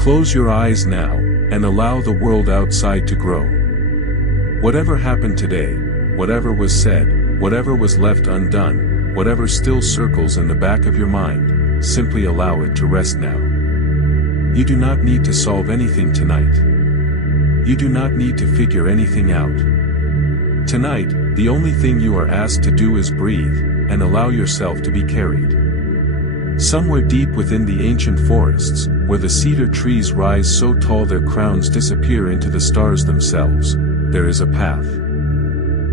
Close your eyes now, and allow the world outside to grow. Whatever happened today, whatever was said, whatever was left undone, whatever still circles in the back of your mind, simply allow it to rest now. You do not need to solve anything tonight. You do not need to figure anything out. Tonight, the only thing you are asked to do is breathe, and allow yourself to be carried. Somewhere deep within the ancient forests, where the cedar trees rise so tall their crowns disappear into the stars themselves, there is a path.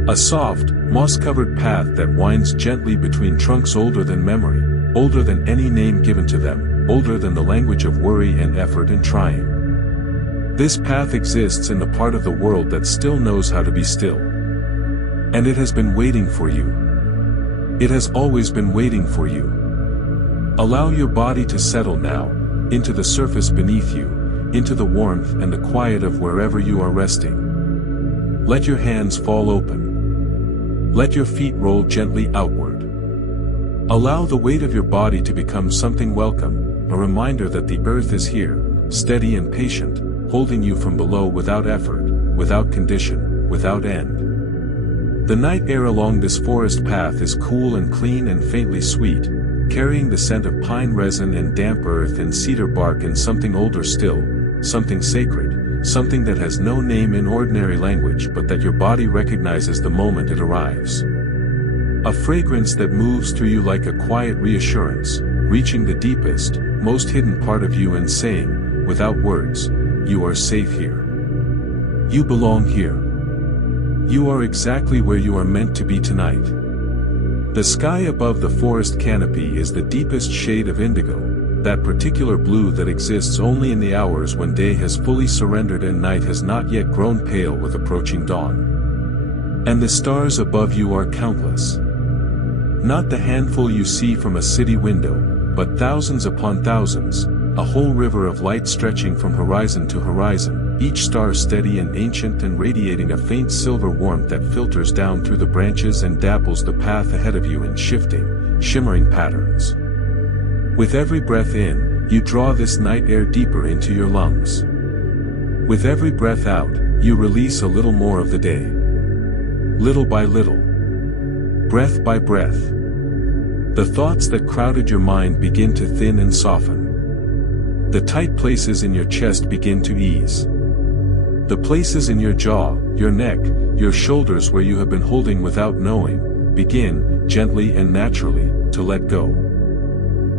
A soft, moss-covered path that winds gently between trunks older than memory, older than any name given to them, older than the language of worry and effort and trying. This path exists in the part of the world that still knows how to be still. And it has been waiting for you. It has always been waiting for you. Allow your body to settle now, into the surface beneath you, into the warmth and the quiet of wherever you are resting. Let your hands fall open. Let your feet roll gently outward. Allow the weight of your body to become something welcome, a reminder that the earth is here, steady and patient, holding you from below without effort, without condition, without end. The night air along this forest path is cool and clean and faintly sweet, carrying the scent of pine resin and damp earth and cedar bark and something older still, something sacred, something that has no name in ordinary language but that your body recognizes the moment it arrives. A fragrance that moves through you like a quiet reassurance, reaching the deepest, most hidden part of you and saying, without words, you are safe here. You belong here. You are exactly where you are meant to be tonight. The sky above the forest canopy is the deepest shade of indigo, that particular blue that exists only in the hours when day has fully surrendered and night has not yet grown pale with approaching dawn. And the stars above you are countless. Not the handful you see from a city window, but thousands upon thousands, a whole river of light stretching from horizon to horizon, each star steady and ancient and radiating a faint silver warmth that filters down through the branches and dapples the path ahead of you in shifting, shimmering patterns. With every breath in, you draw this night air deeper into your lungs. With every breath out, you release a little more of the day. Little by little. Breath by breath. The thoughts that crowded your mind begin to thin and soften. The tight places in your chest begin to ease. The places in your jaw, your neck, your shoulders where you have been holding without knowing, begin, gently and naturally, to let go.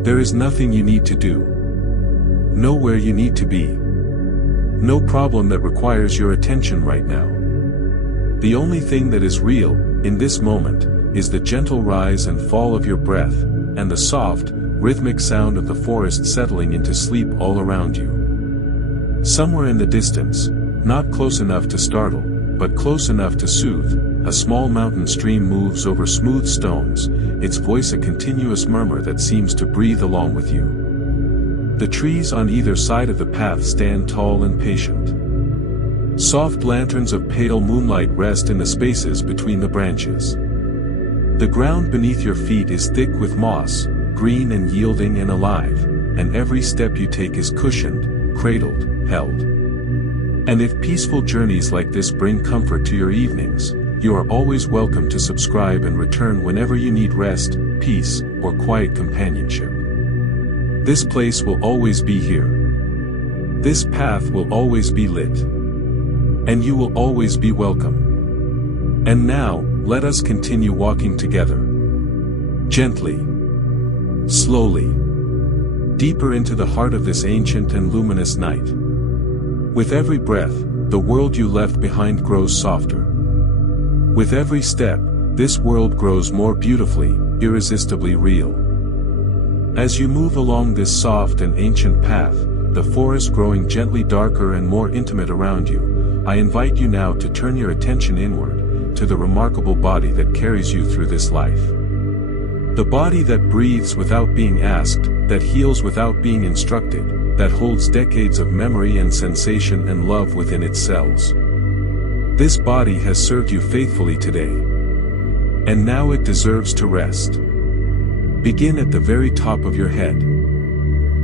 There is nothing you need to do. Nowhere you need to be. No problem that requires your attention right now. The only thing that is real, in this moment, is the gentle rise and fall of your breath, and the soft, rhythmic sound of the forest settling into sleep all around you. Somewhere in the distance, not close enough to startle, but close enough to soothe, a small mountain stream moves over smooth stones, its voice a continuous murmur that seems to breathe along with you. The trees on either side of the path stand tall and patient. Soft lanterns of pale moonlight rest in the spaces between the branches. The ground beneath your feet is thick with moss, green and yielding and alive, and every step you take is cushioned, cradled, held. And if peaceful journeys like this bring comfort to your evenings, you are always welcome to subscribe and return whenever you need rest, peace, or quiet companionship. This place will always be here. This path will always be lit. And you will always be welcome. And now, let us continue walking together. Gently. Slowly. Deeper into the heart of this ancient and luminous night. With every breath, the world you left behind grows softer. With every step, this world grows more beautifully, irresistibly real. As you move along this soft and ancient path, the forest growing gently darker and more intimate around you, I invite you now to turn your attention inward, to the remarkable body that carries you through this life. The body that breathes without being asked, that heals without being instructed, that holds decades of memory and sensation and love within its cells. This body has served you faithfully today. And now it deserves to rest. Begin at the very top of your head.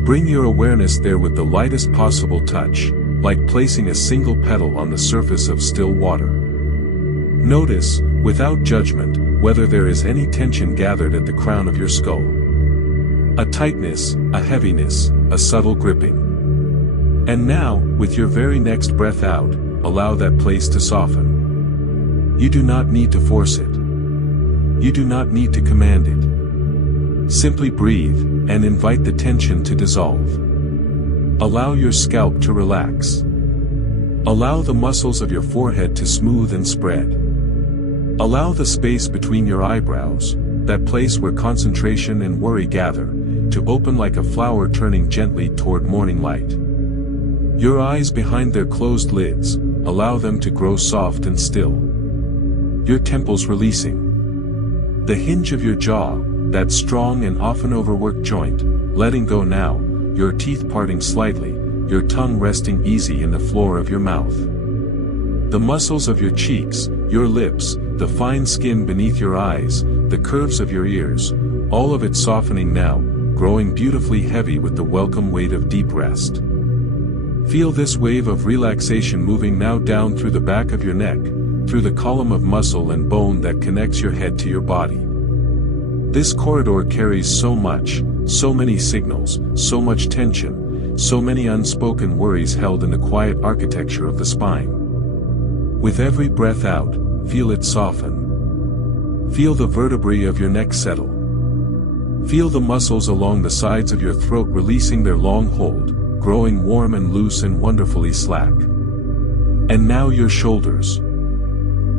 Bring your awareness there with the lightest possible touch, like placing a single petal on the surface of still water. Notice, without judgment, whether there is any tension gathered at the crown of your skull. A tightness, a heaviness, a subtle gripping. And now, with your very next breath out, allow that place to soften. You do not need to force it. You do not need to command it. Simply breathe, and invite the tension to dissolve. Allow your scalp to relax. Allow the muscles of your forehead to smooth and spread. Allow the space between your eyebrows, that place where concentration and worry gather, to open like a flower turning gently toward morning light. Your eyes behind their closed lids, allow them to grow soft and still. Your temples releasing. The hinge of your jaw, that strong and often overworked joint, letting go now, your teeth parting slightly, your tongue resting easy in the floor of your mouth. The muscles of your cheeks, your lips, the fine skin beneath your eyes, the curves of your ears, all of it softening now, growing beautifully heavy with the welcome weight of deep rest. Feel this wave of relaxation moving now down through the back of your neck, through the column of muscle and bone that connects your head to your body. This corridor carries so much, so many signals, so much tension, so many unspoken worries held in the quiet architecture of the spine. With every breath out, feel it soften. Feel the vertebrae of your neck settle. Feel the muscles along the sides of your throat releasing their long hold, growing warm and loose and wonderfully slack. And now your shoulders.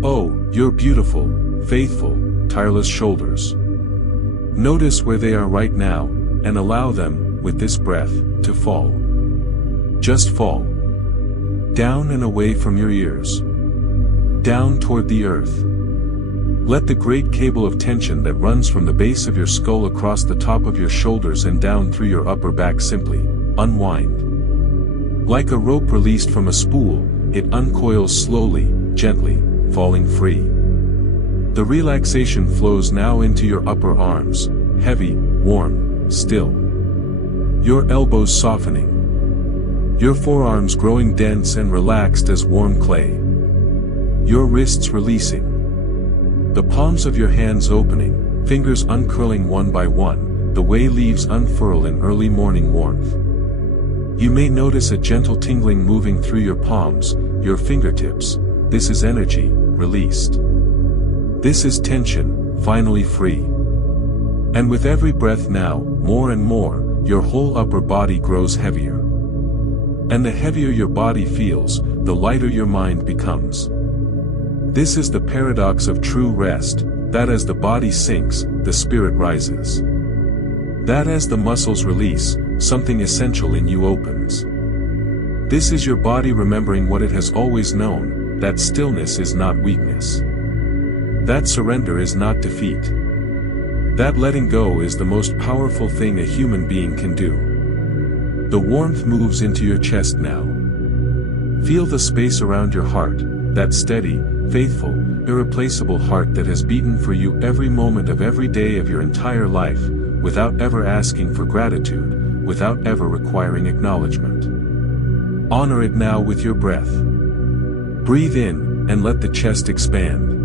Oh, your beautiful, faithful, tireless shoulders. Notice where they are right now, and allow them, with this breath, to fall. Just fall. Down and away from your ears. Down toward the earth. Let the great cable of tension that runs from the base of your skull across the top of your shoulders and down through your upper back simply unwind. Like a rope released from a spool, it uncoils slowly, gently, falling free. The relaxation flows now into your upper arms, heavy, warm, still. Your elbows softening. Your forearms growing dense and relaxed as warm clay. Your wrists releasing. The palms of your hands opening, fingers uncurling one by one, the way leaves unfurl in early morning warmth. You may notice a gentle tingling moving through your palms, your fingertips. This is energy, released. This is tension, finally free. And with every breath now, more and more, your whole upper body grows heavier. And the heavier your body feels, the lighter your mind becomes. This is the paradox of true rest, that as the body sinks, the spirit rises. That as the muscles release, something essential in you opens. This is your body remembering what it has always known, that stillness is not weakness. That surrender is not defeat. That letting go is the most powerful thing a human being can do. The warmth moves into your chest now. Feel the space around your heart, that steady, faithful, irreplaceable heart that has beaten for you every moment of every day of your entire life, without ever asking for gratitude, without ever requiring acknowledgement. Honor it now with your breath. Breathe in, and let the chest expand.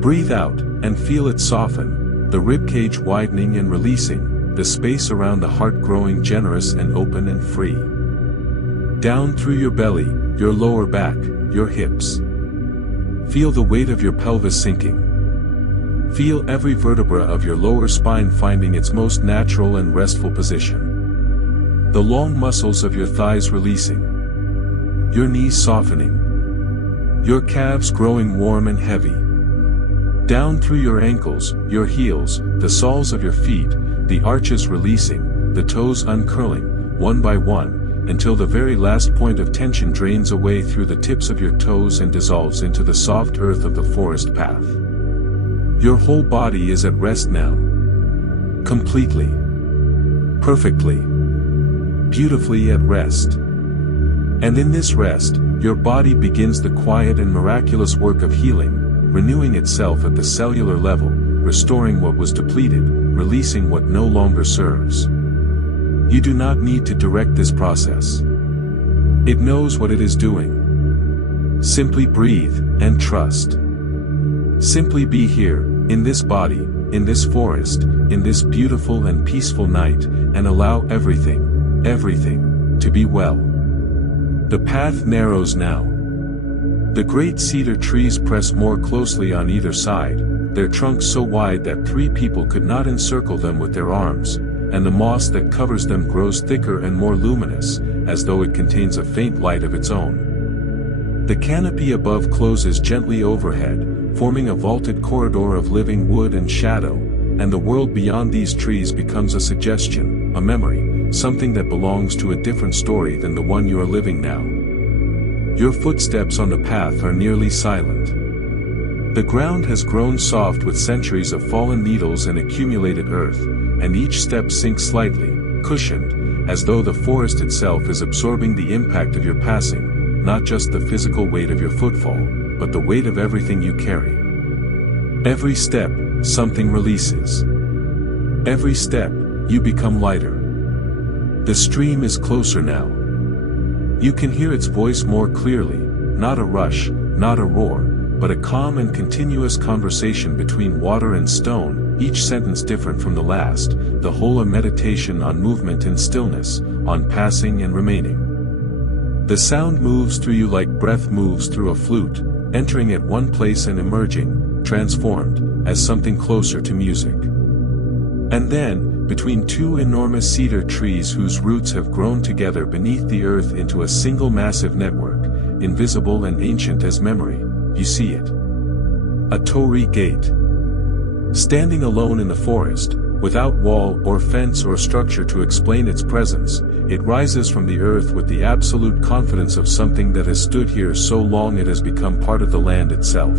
Breathe out, and feel it soften, the ribcage widening and releasing, the space around the heart growing generous and open and free. Down through your belly, your lower back, your hips. Feel the weight of your pelvis sinking. Feel every vertebra of your lower spine finding its most natural and restful position. The long muscles of your thighs releasing. Your knees softening. Your calves growing warm and heavy. Down through your ankles, your heels, the soles of your feet, the arches releasing, the toes uncurling, one by one, until the very last point of tension drains away through the tips of your toes and dissolves into the soft earth of the forest path. Your whole body is at rest now. Completely. Perfectly. Beautifully at rest. And in this rest, your body begins the quiet and miraculous work of healing, renewing itself at the cellular level, restoring what was depleted, releasing what no longer serves. You do not need to direct this process. It knows what it is doing. Simply breathe and trust. Simply be here, in this body, in this forest, in this beautiful and peaceful night, and allow everything, everything, to be well. The path narrows now. The great cedar trees press more closely on either side, their trunks so wide that 3 people could not encircle them with their arms, and the moss that covers them grows thicker and more luminous, as though it contains a faint light of its own. The canopy above closes gently overhead, forming a vaulted corridor of living wood and shadow, and the world beyond these trees becomes a suggestion, a memory, something that belongs to a different story than the one you are living now. Your footsteps on the path are nearly silent. The ground has grown soft with centuries of fallen needles and accumulated earth, and each step sinks slightly, cushioned, as though the forest itself is absorbing the impact of your passing, not just the physical weight of your footfall, but the weight of everything you carry. Every step, something releases. Every step, you become lighter. The stream is closer now. You can hear its voice more clearly, not a rush, not a roar, but a calm and continuous conversation between water and stone, each sentence different from the last, the whole a meditation on movement and stillness, on passing and remaining. The sound moves through you like breath moves through a flute, entering at one place and emerging, transformed, as something closer to music. And then, between 2 enormous cedar trees whose roots have grown together beneath the earth into a single massive network, invisible and ancient as memory, you see it. A torii gate. Standing alone in the forest, without wall or fence or structure to explain its presence, it rises from the earth with the absolute confidence of something that has stood here so long it has become part of the land itself.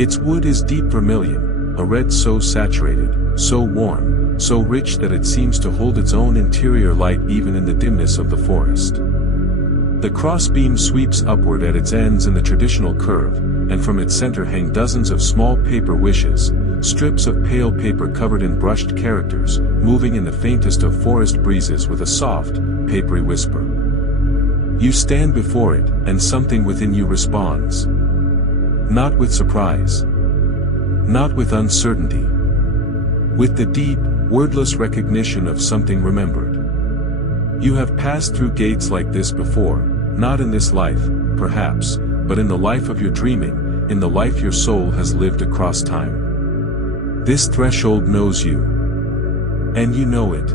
Its wood is deep vermillion, a red so saturated, so warm, so rich that it seems to hold its own interior light even in the dimness of the forest. The crossbeam sweeps upward at its ends in the traditional curve, and from its center hang dozens of small paper wishes, strips of pale paper covered in brushed characters, moving in the faintest of forest breezes with a soft, papery whisper. You stand before it, and something within you responds. Not with surprise. Not with uncertainty. With the deep, wordless recognition of something remembered. You have passed through gates like this before, not in this life, perhaps, but in the life of your dreaming, in the life your soul has lived across time. This threshold knows you. And you know it.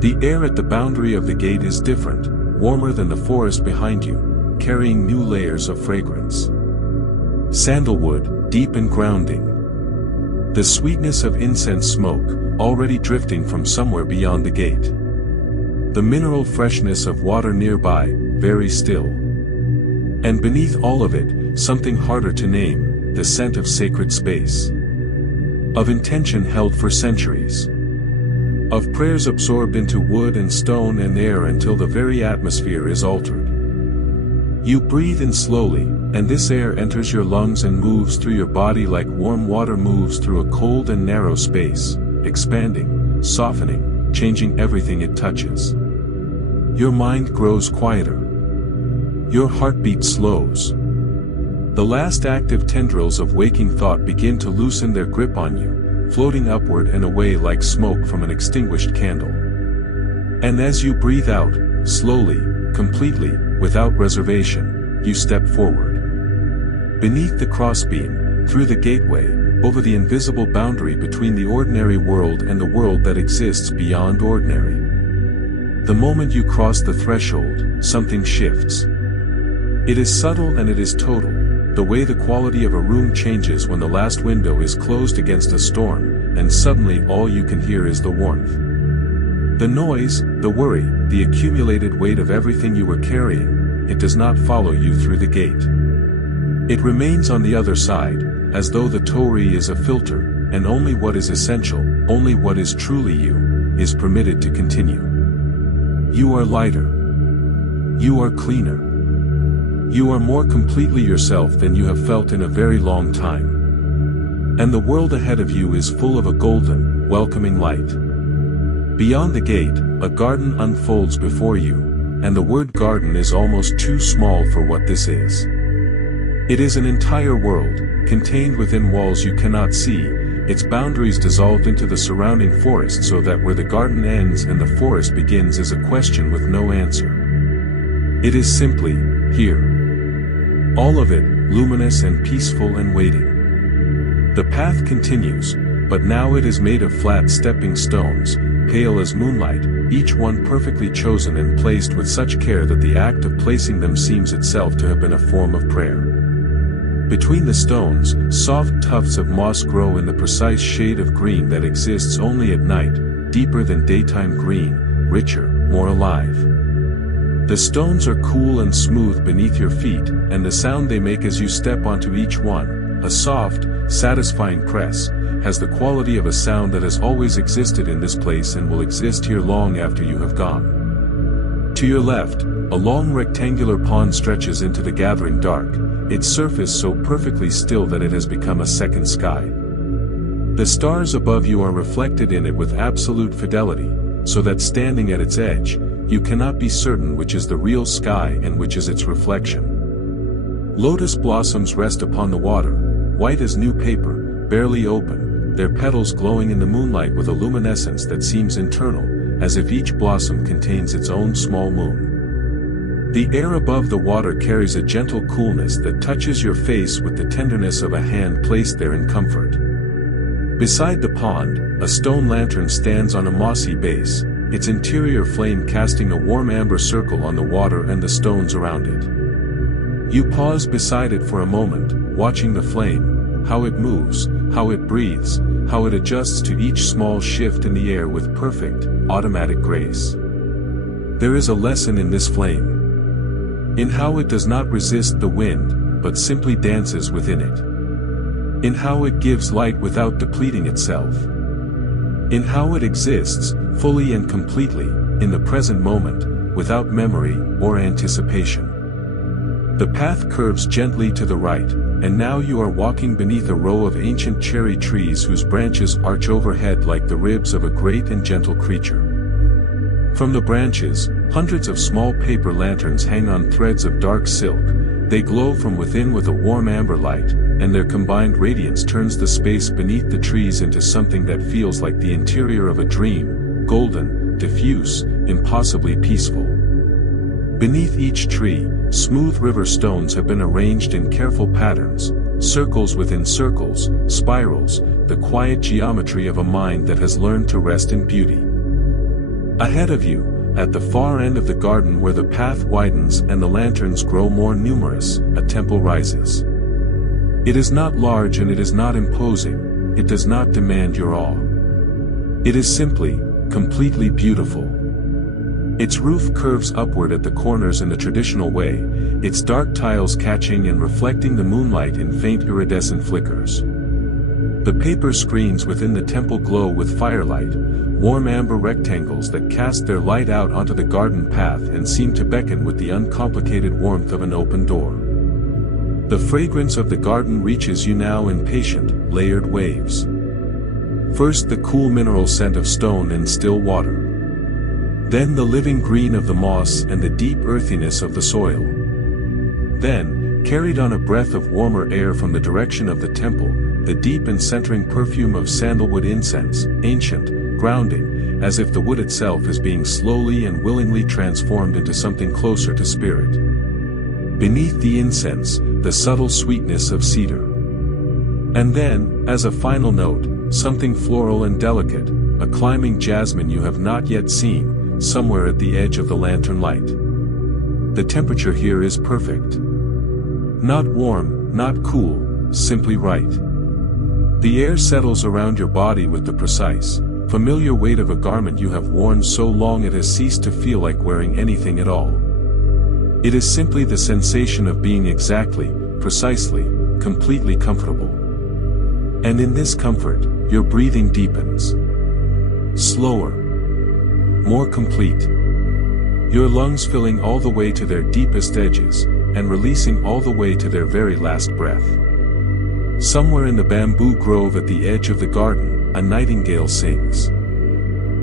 The air at the boundary of the gate is different, warmer than the forest behind you, carrying new layers of fragrance. Sandalwood, deep and grounding. The sweetness of incense smoke, already drifting from somewhere beyond the gate. The mineral freshness of water nearby, very still. And beneath all of it, something harder to name, the scent of sacred space. Of intention held for centuries. Of prayers absorbed into wood and stone and air until the very atmosphere is altered. You breathe in slowly, and this air enters your lungs and moves through your body like warm water moves through a cold and narrow space, expanding, softening, changing everything it touches. Your mind grows quieter. Your heartbeat slows. The last active tendrils of waking thought begin to loosen their grip on you, floating upward and away like smoke from an extinguished candle. And as you breathe out, slowly, completely, without reservation, you step forward. Beneath the crossbeam, through the gateway, over the invisible boundary between the ordinary world and the world that exists beyond ordinary. The moment you cross the threshold, something shifts. It is subtle and it is total, the way the quality of a room changes when the last window is closed against a storm, and suddenly all you can hear is the warmth. The noise, the worry, the accumulated weight of everything you were carrying, it does not follow you through the gate. It remains on the other side, as though the torii is a filter, and only what is essential, only what is truly you, is permitted to continue. You are lighter. You are cleaner. You are more completely yourself than you have felt in a very long time. And the world ahead of you is full of a golden, welcoming light. Beyond the gate, a garden unfolds before you, and the word garden is almost too small for what this is. It is an entire world, contained within walls you cannot see, its boundaries dissolved into the surrounding forest so that where the garden ends and the forest begins is a question with no answer. It is simply, here. All of it, luminous and peaceful and waiting. The path continues, but now it is made of flat stepping stones, pale as moonlight, each one perfectly chosen and placed with such care that the act of placing them seems itself to have been a form of prayer. Between the stones, soft tufts of moss grow in the precise shade of green that exists only at night, deeper than daytime green, richer, more alive. The stones are cool and smooth beneath your feet, and the sound they make as you step onto each one, a soft, satisfying press, has the quality of a sound that has always existed in this place and will exist here long after you have gone. To your left, a long rectangular pond stretches into the gathering dark, its surface so perfectly still that it has become a second sky. The stars above you are reflected in it with absolute fidelity, so that standing at its edge, you cannot be certain which is the real sky and which is its reflection. Lotus blossoms rest upon the water, white as new paper, barely open, their petals glowing in the moonlight with a luminescence that seems internal, as if each blossom contains its own small moon. The air above the water carries a gentle coolness that touches your face with the tenderness of a hand placed there in comfort. Beside the pond, a stone lantern stands on a mossy base, its interior flame casting a warm amber circle on the water and the stones around it. You pause beside it for a moment, watching the flame, how it moves, how it breathes, how it adjusts to each small shift in the air with perfect, automatic grace. There is a lesson in this flame. In how it does not resist the wind, but simply dances within it. In how it gives light without depleting itself. In how it exists, fully and completely, in the present moment, without memory or anticipation. The path curves gently to the right, and now you are walking beneath a row of ancient cherry trees whose branches arch overhead like the ribs of a great and gentle creature. From the branches, hundreds of small paper lanterns hang on threads of dark silk, they glow from within with a warm amber light, and their combined radiance turns the space beneath the trees into something that feels like the interior of a dream, golden, diffuse, impossibly peaceful. Beneath each tree, smooth river stones have been arranged in careful patterns, circles within circles, spirals, the quiet geometry of a mind that has learned to rest in beauty. Ahead of you, at the far end of the garden where the path widens and the lanterns grow more numerous, a temple rises. It is not large and it is not imposing, it does not demand your awe. It is simply, completely beautiful. Its roof curves upward at the corners in the traditional way, its dark tiles catching and reflecting the moonlight in faint iridescent flickers. The paper screens within the temple glow with firelight, warm amber rectangles that cast their light out onto the garden path and seem to beckon with the uncomplicated warmth of an open door. The fragrance of the garden reaches you now in patient, layered waves. First the cool mineral scent of stone and still water. Then the living green of the moss and the deep earthiness of the soil. Then, carried on a breath of warmer air from the direction of the temple, the deep and centering perfume of sandalwood incense, ancient, grounding, as if the wood itself is being slowly and willingly transformed into something closer to spirit. Beneath the incense, the subtle sweetness of cedar. And then, as a final note, something floral and delicate, a climbing jasmine you have not yet seen, somewhere at the edge of the lantern light. The temperature here is perfect. Not warm, not cool, simply right. The air settles around your body with the precise, familiar weight of a garment you have worn so long it has ceased to feel like wearing anything at all. It is simply the sensation of being exactly, precisely, completely comfortable. And in this comfort, your breathing deepens. Slower. More complete. Your lungs filling all the way to their deepest edges, and releasing all the way to their very last breath. Somewhere in the bamboo grove at the edge of the garden, a nightingale sings.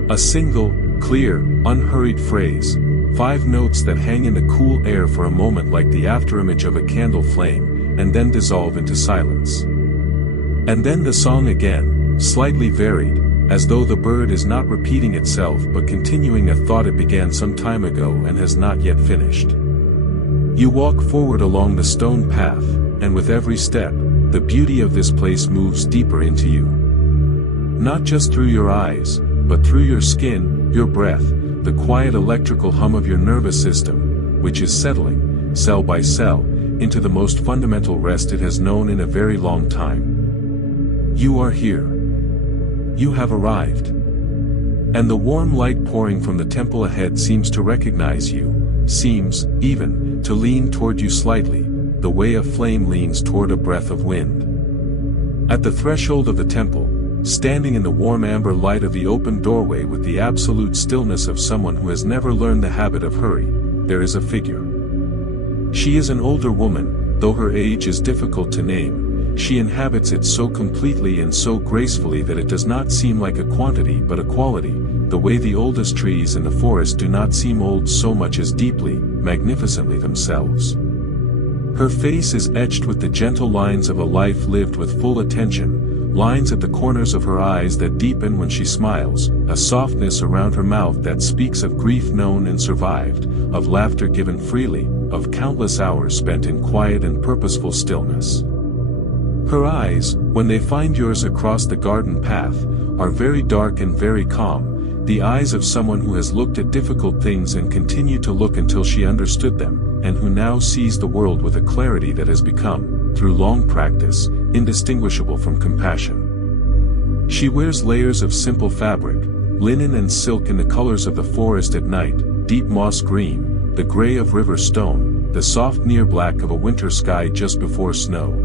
A single, clear, unhurried phrase, 5 notes that hang in the cool air for a moment like the afterimage of a candle flame, and then dissolve into silence. And then the song again, slightly varied, as though the bird is not repeating itself but continuing a thought it began some time ago and has not yet finished. You walk forward along the stone path, and with every step, the beauty of this place moves deeper into you. Not just through your eyes, but through your skin, your breath, the quiet electrical hum of your nervous system, which is settling, cell by cell, into the most fundamental rest it has known in a very long time. You are here. You have arrived. And the warm light pouring from the temple ahead seems to recognize you, seems, even, to lean toward you slightly, the way a flame leans toward a breath of wind. At the threshold of the temple, standing in the warm amber light of the open doorway with the absolute stillness of someone who has never learned the habit of hurry, there is a figure. She is an older woman, though her age is difficult to name. She inhabits it so completely and so gracefully that it does not seem like a quantity but a quality, the way the oldest trees in the forest do not seem old so much as deeply, magnificently themselves. Her face is etched with the gentle lines of a life lived with full attention, lines at the corners of her eyes that deepen when she smiles, a softness around her mouth that speaks of grief known and survived, of laughter given freely, of countless hours spent in quiet and purposeful stillness. Her eyes, when they find yours across the garden path, are very dark and very calm, the eyes of someone who has looked at difficult things and continued to look until she understood them, and who now sees the world with a clarity that has become, through long practice, indistinguishable from compassion. She wears layers of simple fabric, linen and silk in the colors of the forest at night, deep moss green, the gray of river stone, the soft near black of a winter sky just before snow.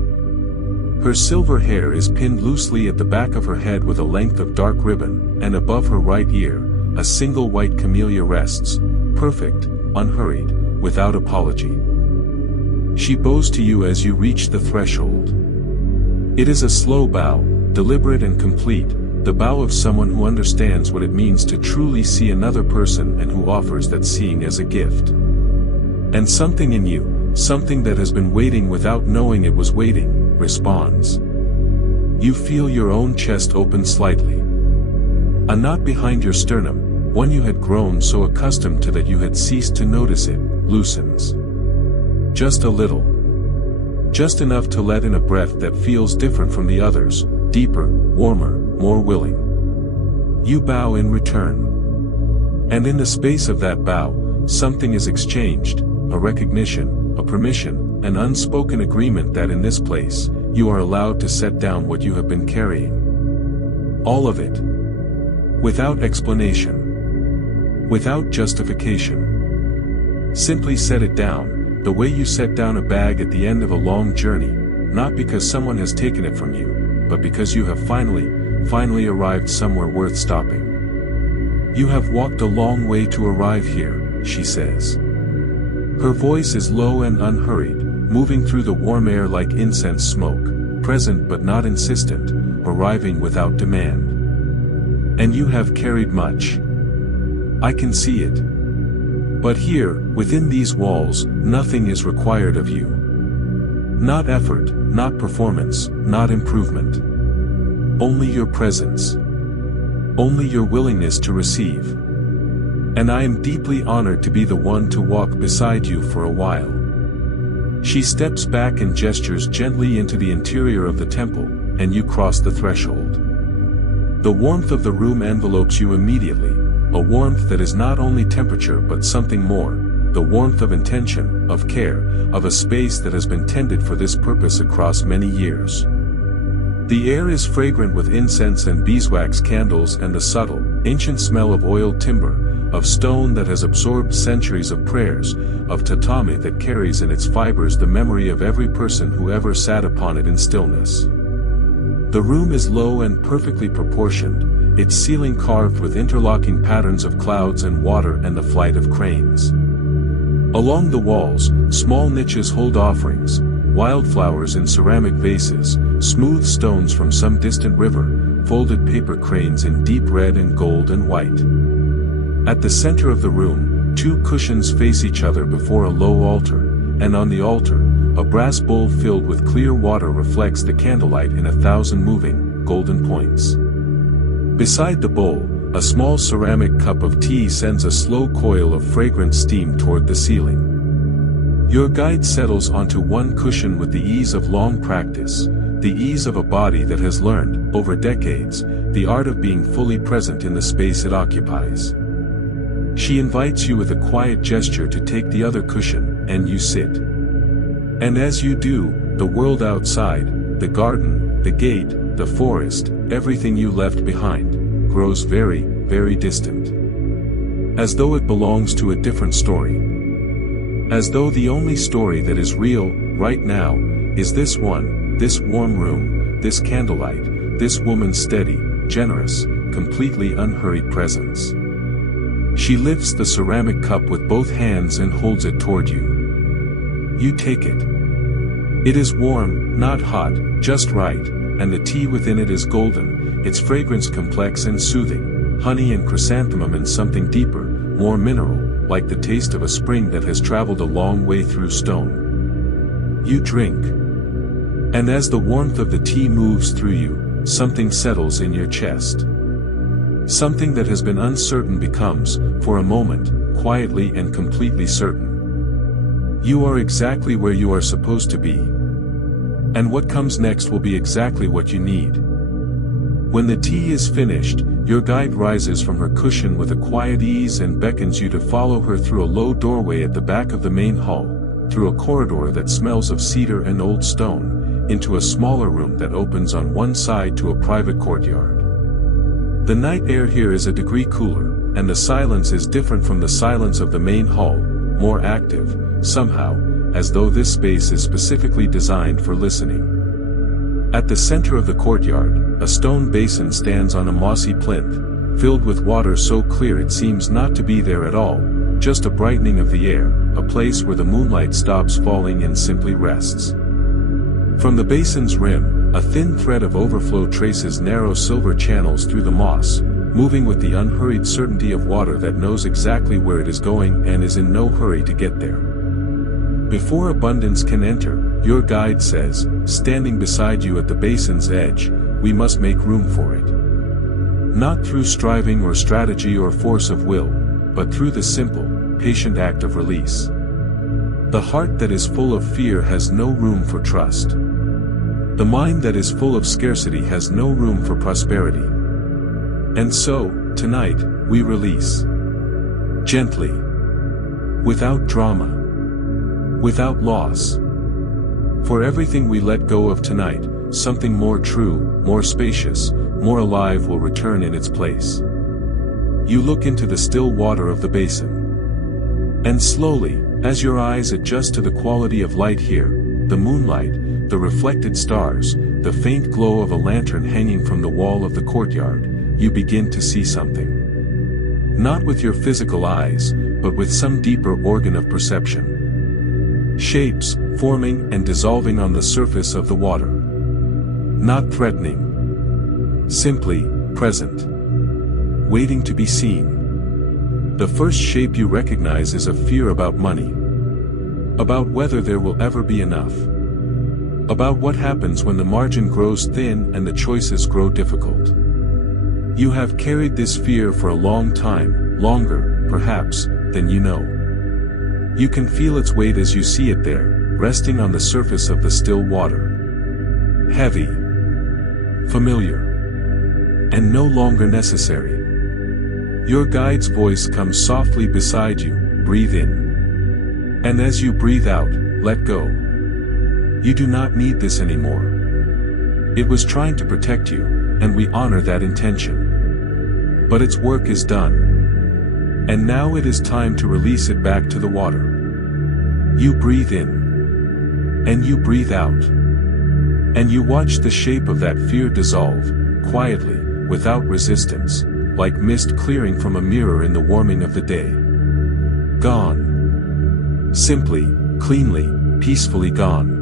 Her silver hair is pinned loosely at the back of her head with a length of dark ribbon, and above her right ear, a single white camellia rests, perfect, unhurried, without apology. She bows to you as you reach the threshold. It is a slow bow, deliberate and complete, the bow of someone who understands what it means to truly see another person and who offers that seeing as a gift. And something in you, something that has been waiting without knowing it was waiting, responds. You feel your own chest open slightly. A knot behind your sternum, one you had grown so accustomed to that you had ceased to notice it, loosens. Just a little. Just enough to let in a breath that feels different from the others, deeper, warmer, more willing. You bow in return. And in the space of that bow, something is exchanged, a recognition, a permission, an unspoken agreement that in this place, you are allowed to set down what you have been carrying. All of it. Without explanation. Without justification. Simply set it down, the way you set down a bag at the end of a long journey, not because someone has taken it from you, but because you have finally arrived somewhere worth stopping. You have walked a long way to arrive here, she says. Her voice is low and unhurried, moving through the warm air like incense smoke, present but not insistent, arriving without demand. And you have carried much. I can see it. But here, within these walls, nothing is required of you. Not effort, not performance, not improvement. Only your presence. Only your willingness to receive. And I am deeply honored to be the one to walk beside you for a while. She steps back and gestures gently into the interior of the temple, and you cross the threshold. The warmth of the room envelopes you immediately, a warmth that is not only temperature but something more, the warmth of intention, of care, of a space that has been tended for this purpose across many years. The air is fragrant with incense and beeswax candles and the subtle, ancient smell of oiled timber, of stone that has absorbed centuries of prayers, of tatami that carries in its fibers the memory of every person who ever sat upon it in stillness. The room is low and perfectly proportioned, its ceiling carved with interlocking patterns of clouds and water and the flight of cranes. Along the walls, small niches hold offerings, wildflowers in ceramic vases, smooth stones from some distant river, folded paper cranes in deep red and gold and white. At the center of the room, two cushions face each other before a low altar, and on the altar, a brass bowl filled with clear water reflects the candlelight in 1,000 moving, golden points. Beside the bowl, a small ceramic cup of tea sends a slow coil of fragrant steam toward the ceiling. Your guide settles onto one cushion with the ease of long practice, the ease of a body that has learned, over decades, the art of being fully present in the space it occupies. She invites you with a quiet gesture to take the other cushion, and you sit. And as you do, the world outside, the garden, the gate, the forest, everything you left behind, grows very, very distant. As though it belongs to a different story. As though the only story that is real, right now, is this one, this warm room, this candlelight, this woman's steady, generous, completely unhurried presence. She lifts the ceramic cup with both hands and holds it toward you. You take it. It is warm, not hot, just right, and the tea within it is golden, its fragrance complex and soothing, honey and chrysanthemum and something deeper, more mineral, like the taste of a spring that has traveled a long way through stone. You drink. And as the warmth of the tea moves through you, something settles in your chest. Something that has been uncertain becomes, for a moment, quietly and completely certain. You are exactly where you are supposed to be. And what comes next will be exactly what you need. When the tea is finished, your guide rises from her cushion with a quiet ease and beckons you to follow her through a low doorway at the back of the main hall, through a corridor that smells of cedar and old stone, into a smaller room that opens on one side to a private courtyard. The night air here is a degree cooler, and the silence is different from the silence of the main hall, more active, somehow, as though this space is specifically designed for listening. At the center of the courtyard, a stone basin stands on a mossy plinth, filled with water so clear it seems not to be there at all, just a brightening of the air, a place where the moonlight stops falling and simply rests. From the basin's rim, a thin thread of overflow traces narrow silver channels through the moss, moving with the unhurried certainty of water that knows exactly where it is going and is in no hurry to get there. Before abundance can enter, your guide says, standing beside you at the basin's edge, we must make room for it. Not through striving or strategy or force of will, but through the simple, patient act of release. The heart that is full of fear has no room for trust. The mind that is full of scarcity has no room for prosperity. And so, tonight, we release. Gently. Without drama. Without loss. For everything we let go of tonight, something more true, more spacious, more alive will return in its place. You look into the still water of the basin. And slowly, as your eyes adjust to the quality of light here, the moonlight, the reflected stars, the faint glow of a lantern hanging from the wall of the courtyard, you begin to see something. Not with your physical eyes, but with some deeper organ of perception. Shapes, forming and dissolving on the surface of the water. Not threatening. Simply, present. Waiting to be seen. The first shape you recognize is a fear about money. About whether there will ever be enough. About what happens when the margin grows thin and the choices grow difficult. You have carried this fear for a long time, longer, perhaps, than you know. You can feel its weight as you see it there, resting on the surface of the still water. Heavy. Familiar. And no longer necessary. Your guide's voice comes softly beside you, breathe in. And as you breathe out, let go. You do not need this anymore. It was trying to protect you, and we honor that intention. But its work is done. And now it is time to release it back to the water. You breathe in. And you breathe out. And you watch the shape of that fear dissolve, quietly, without resistance, like mist clearing from a mirror in the warming of the day. Gone. Simply, cleanly, peacefully gone.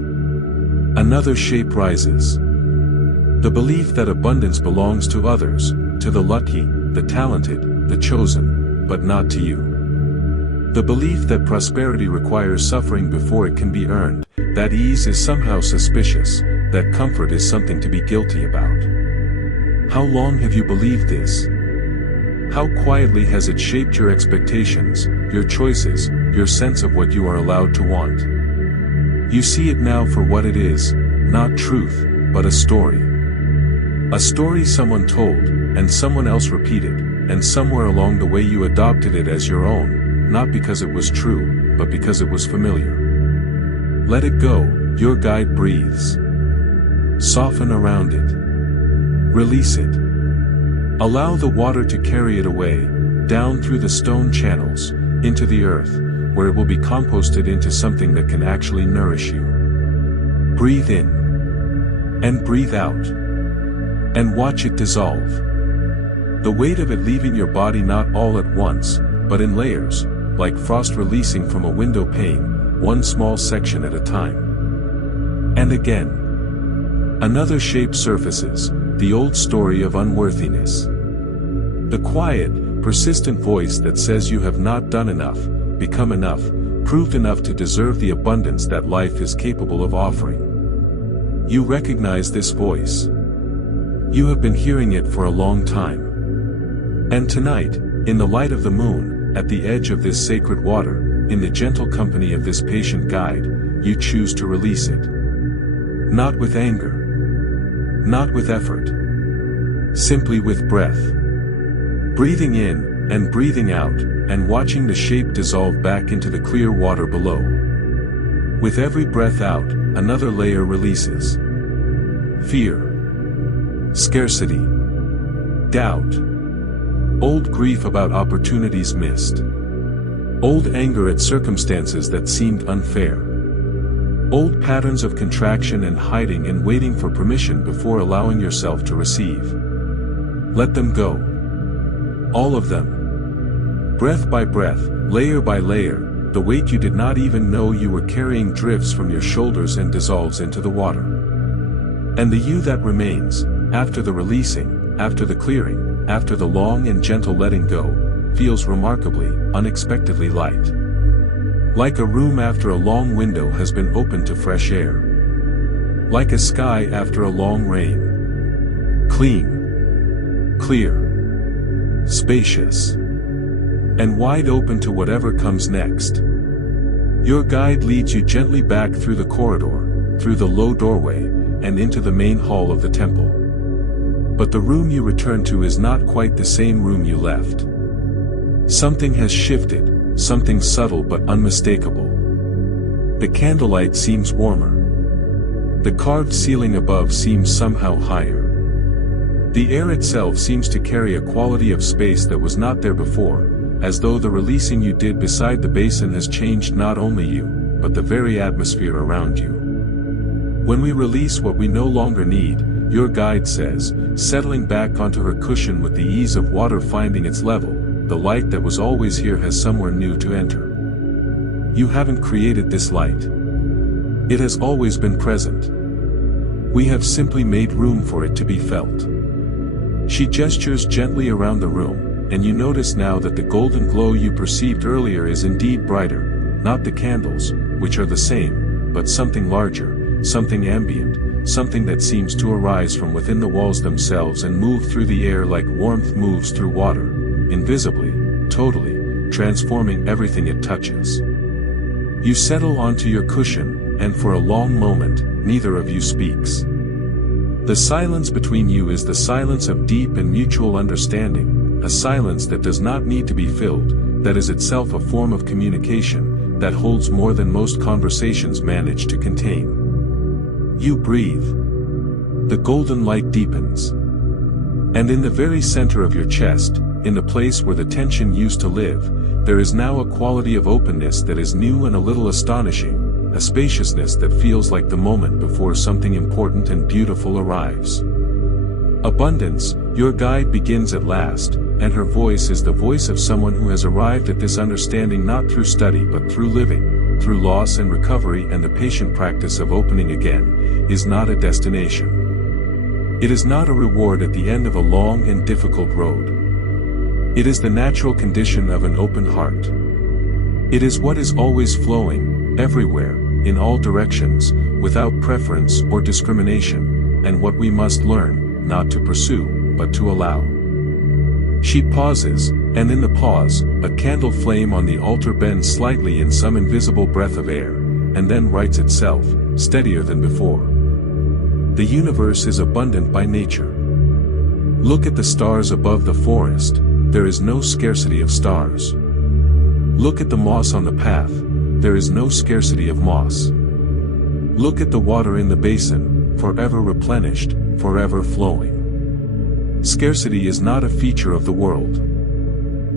Another shape rises. The belief that abundance belongs to others, to the lucky, the talented, the chosen, but not to you. The belief that prosperity requires suffering before it can be earned, that ease is somehow suspicious, that comfort is something to be guilty about. How long have you believed this? How quietly has it shaped your expectations, your choices, your sense of what you are allowed to want? You see it now for what it is, not truth, but a story. A story someone told, and someone else repeated, and somewhere along the way you adopted it as your own, not because it was true, but because it was familiar. Let it go, your guide breathes. Soften around it. Release it. Allow the water to carry it away, down through the stone channels, into the earth, where it will be composted into something that can actually nourish you. Breathe in. And breathe out. And watch it dissolve. The weight of it leaving your body not all at once, but in layers, like frost releasing from a window pane, one small section at a time. And again. Another shape surfaces, the old story of unworthiness. The quiet, persistent voice that says you have not done enough, become enough, proved enough to deserve the abundance that life is capable of offering. You recognize this voice. You have been hearing it for a long time. And tonight, in the light of the moon, at the edge of this sacred water, in the gentle company of this patient guide, you choose to release it. Not with anger. Not with effort. Simply with breath. Breathing in, and breathing out, and watching the shape dissolve back into the clear water below. With every breath out, another layer releases. Fear. Scarcity. Doubt. Old grief about opportunities missed. Old anger at circumstances that seemed unfair. Old patterns of contraction and hiding and waiting for permission before allowing yourself to receive. Let them go. All of them. Breath by breath, layer by layer, the weight you did not even know you were carrying drifts from your shoulders and dissolves into the water. And the you that remains, after the releasing, after the clearing, after the long and gentle letting go, feels remarkably, unexpectedly light. Like a room after a long window has been opened to fresh air. Like a sky after a long rain. Clean. Clear. Spacious. And wide open to whatever comes next. Your guide leads you gently back through the corridor, through the low doorway, and into the main hall of the temple. But the room you return to is not quite the same room you left. Something has shifted. Something subtle but unmistakable. The candlelight seems warmer. The carved ceiling above seems somehow higher. The air itself seems to carry a quality of space that was not there before, as though the releasing you did beside the basin has changed not only you, but the very atmosphere around you. When we release what we no longer need, your guide says, settling back onto her cushion with the ease of water finding its level, the light that was always here has somewhere new to enter. You haven't created this light. It has always been present. We have simply made room for it to be felt. She gestures gently around the room, and you notice now that the golden glow you perceived earlier is indeed brighter, not the candles, which are the same, but something larger, something ambient, something that seems to arise from within the walls themselves and move through the air like warmth moves through water. Invisibly, totally, transforming everything it touches. You settle onto your cushion, and for a long moment, neither of you speaks. The silence between you is the silence of deep and mutual understanding, a silence that does not need to be filled, that is itself a form of communication, that holds more than most conversations manage to contain. You breathe. The golden light deepens. And in the very center of your chest, in the place where the tension used to live, there is now a quality of openness that is new and a little astonishing, a spaciousness that feels like the moment before something important and beautiful arrives. Abundance, your guide begins at last, and her voice is the voice of someone who has arrived at this understanding not through study but through living, through loss and recovery, and the patient practice of opening again, is not a destination. It is not a reward at the end of a long and difficult road. It is the natural condition of an open heart. It is what is always flowing, everywhere, in all directions, without preference or discrimination, and what we must learn, not to pursue, but to allow. She pauses, and in the pause, a candle flame on the altar bends slightly in some invisible breath of air, and then rights itself, steadier than before. The universe is abundant by nature. Look at the stars above the forest, there is no scarcity of stars. Look at the moss on the path, there is no scarcity of moss. Look at the water in the basin, forever replenished, forever flowing. Scarcity is not a feature of the world.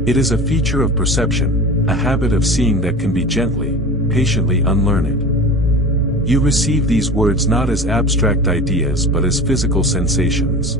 It is a feature of perception, a habit of seeing that can be gently, patiently unlearned. You receive these words not as abstract ideas but as physical sensations.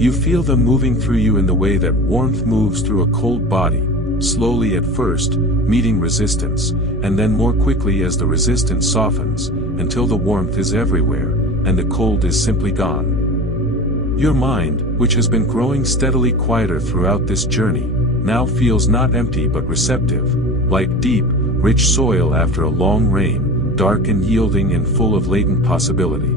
You feel them moving through you in the way that warmth moves through a cold body, slowly at first, meeting resistance, and then more quickly as the resistance softens, until the warmth is everywhere, and the cold is simply gone. Your mind, which has been growing steadily quieter throughout this journey, now feels not empty but receptive, like deep, rich soil after a long rain, dark and yielding and full of latent possibility.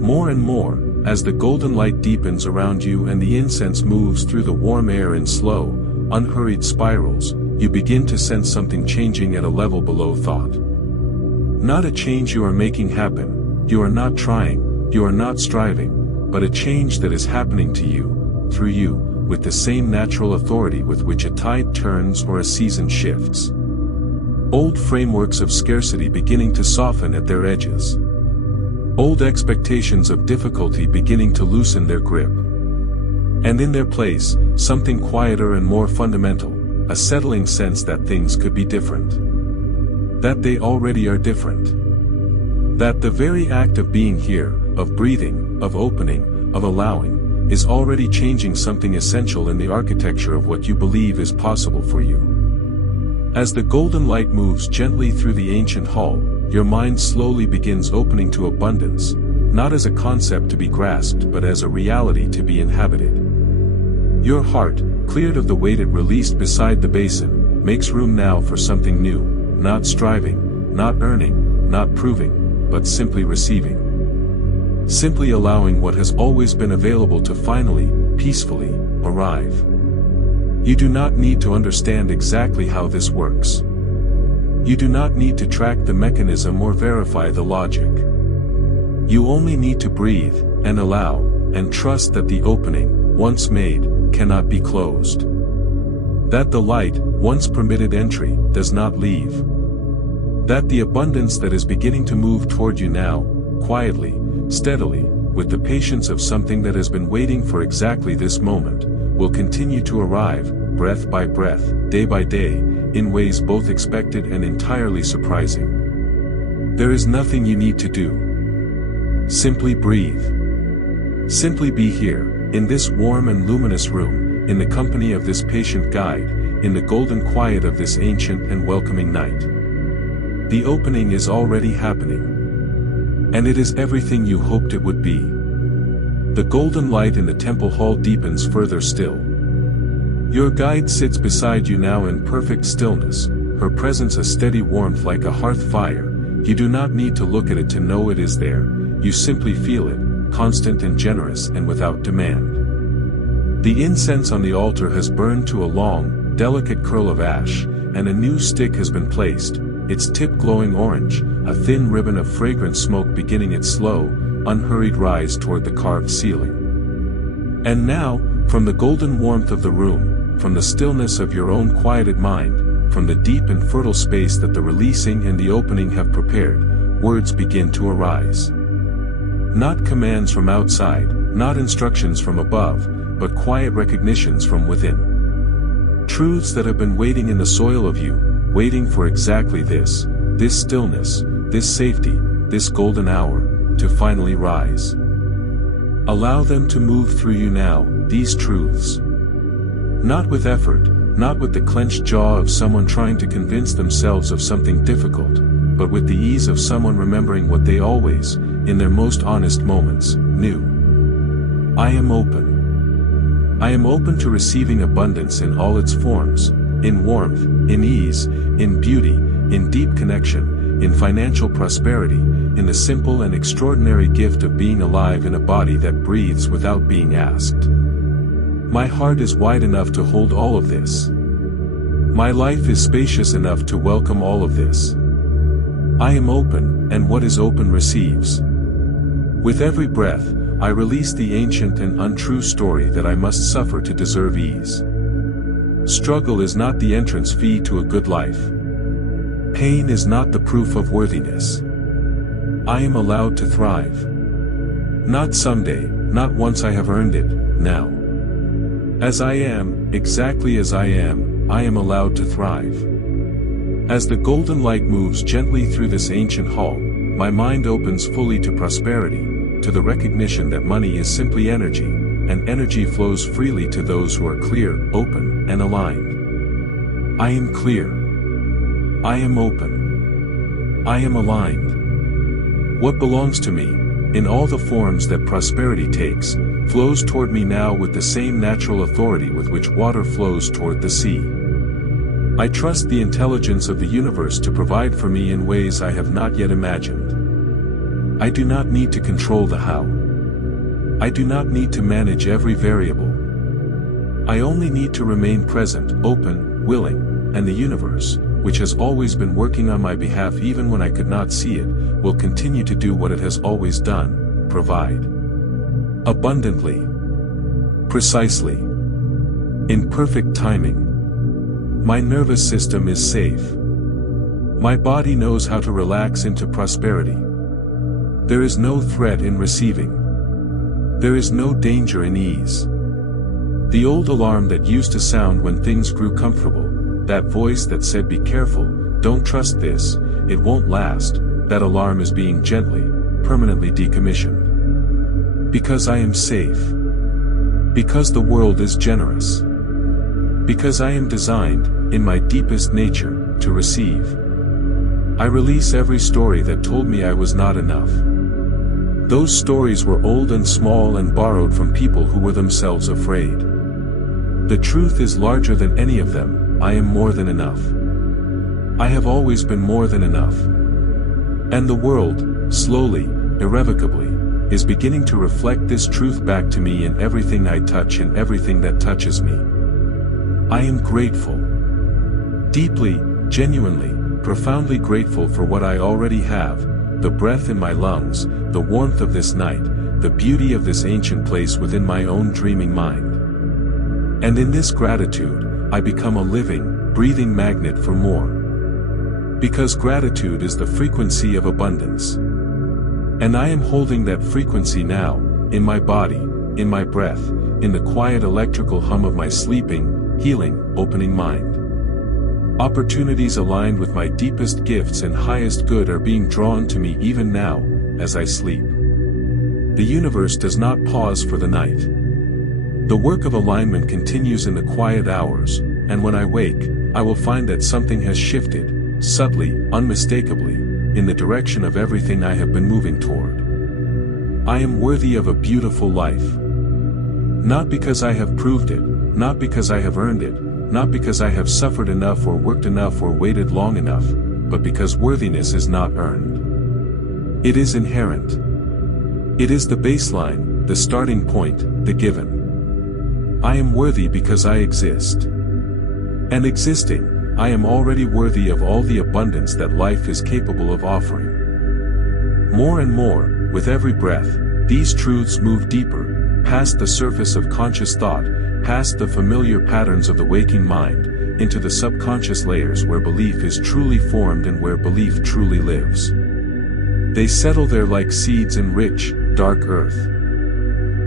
More and more, as the golden light deepens around you and the incense moves through the warm air in slow, unhurried spirals, you begin to sense something changing at a level below thought. Not a change you are making happen, you are not trying, you are not striving, but a change that is happening to you, through you, with the same natural authority with which a tide turns or a season shifts. Old frameworks of scarcity beginning to soften at their edges. Old expectations of difficulty beginning to loosen their grip. And in their place, something quieter and more fundamental, a settling sense that things could be different. That they already are different. That the very act of being here, of breathing, of opening, of allowing, is already changing something essential in the architecture of what you believe is possible for you. As the golden light moves gently through the ancient hall, your mind slowly begins opening to abundance, not as a concept to be grasped but as a reality to be inhabited. Your heart, cleared of the weight it released beside the basin, makes room now for something new, not striving, not earning, not proving, but simply receiving. Simply allowing what has always been available to finally, peacefully, arrive. You do not need to understand exactly how this works. You do not need to track the mechanism or verify the logic. You only need to breathe, and allow, and trust that the opening, once made, cannot be closed. That the light, once permitted entry, does not leave. That the abundance that is beginning to move toward you now, quietly, steadily, with the patience of something that has been waiting for exactly this moment, will continue to arrive, breath by breath, day by day, in ways both expected and entirely surprising. There is nothing you need to do. Simply breathe. Simply be here, in this warm and luminous room, in the company of this patient guide, in the golden quiet of this ancient and welcoming night. The opening is already happening. And it is everything you hoped it would be. The golden light in the temple hall deepens further still. Your guide sits beside you now in perfect stillness, her presence a steady warmth like a hearth fire. You do not need to look at it to know it is there, you simply feel it, constant and generous and without demand. The incense on the altar has burned to a long, delicate curl of ash, and a new stick has been placed, its tip glowing orange, a thin ribbon of fragrant smoke beginning its slow, unhurried rise toward the carved ceiling. And now, from the golden warmth of the room, from the stillness of your own quieted mind, from the deep and fertile space that the releasing and the opening have prepared, words begin to arise. Not commands from outside, not instructions from above, but quiet recognitions from within. Truths that have been waiting in the soil of you, waiting for exactly this stillness, this safety, this golden hour, to finally rise. Allow them to move through you now, these truths. Not with effort, not with the clenched jaw of someone trying to convince themselves of something difficult, but with the ease of someone remembering what they always, in their most honest moments, knew. I am open. I am open to receiving abundance in all its forms, in warmth, in ease, in beauty, in deep connection, in financial prosperity, in the simple and extraordinary gift of being alive in a body that breathes without being asked. My heart is wide enough to hold all of this. My life is spacious enough to welcome all of this. I am open, and what is open receives. With every breath, I release the ancient and untrue story that I must suffer to deserve ease. Struggle is not the entrance fee to a good life. Pain is not the proof of worthiness. I am allowed to thrive. Not someday, not once I have earned it, now. As I am, exactly as I am allowed to thrive. As the golden light moves gently through this ancient hall, my mind opens fully to prosperity, to the recognition that money is simply energy, and energy flows freely to those who are clear, open, and aligned. I am clear. I am open. I am aligned. What belongs to me, in all the forms that prosperity takes, flows toward me now with the same natural authority with which water flows toward the sea. I trust the intelligence of the universe to provide for me in ways I have not yet imagined. I do not need to control the how. I do not need to manage every variable. I only need to remain present, open, willing, and the universe, which has always been working on my behalf even when I could not see it, will continue to do what it has always done, provide. Abundantly. Precisely. In perfect timing. My nervous system is safe. My body knows how to relax into prosperity. There is no threat in receiving. There is no danger in ease. The old alarm that used to sound when things grew comfortable, that voice that said be careful, don't trust this, it won't last, that alarm is being gently, permanently decommissioned. Because I am safe. Because the world is generous. Because I am designed, in my deepest nature, to receive. I release every story that told me I was not enough. Those stories were old and small and borrowed from people who were themselves afraid. The truth is larger than any of them, I am more than enough. I have always been more than enough. And the world, slowly, irrevocably, is beginning to reflect this truth back to me in everything I touch and everything that touches me. I am grateful. Deeply, genuinely, profoundly grateful for what I already have, the breath in my lungs, the warmth of this night, the beauty of this ancient place within my own dreaming mind. And in this gratitude, I become a living, breathing magnet for more. Because gratitude is the frequency of abundance. And I am holding that frequency now, in my body, in my breath, in the quiet electrical hum of my sleeping, healing, opening mind. Opportunities aligned with my deepest gifts and highest good are being drawn to me even now, as I sleep. The universe does not pause for the night. The work of alignment continues in the quiet hours, and when I wake, I will find that something has shifted, subtly, unmistakably, in the direction of everything I have been moving toward. I am worthy of a beautiful life. Not because I have proved it, not because I have earned it, not because I have suffered enough or worked enough or waited long enough, but because worthiness is not earned. It is inherent. It is the baseline, the starting point, the given. I am worthy because I exist. And existing, I am already worthy of all the abundance that life is capable of offering. More and more, with every breath, these truths move deeper, past the surface of conscious thought, past the familiar patterns of the waking mind, into the subconscious layers where belief is truly formed and where belief truly lives. They settle there like seeds in rich, dark earth.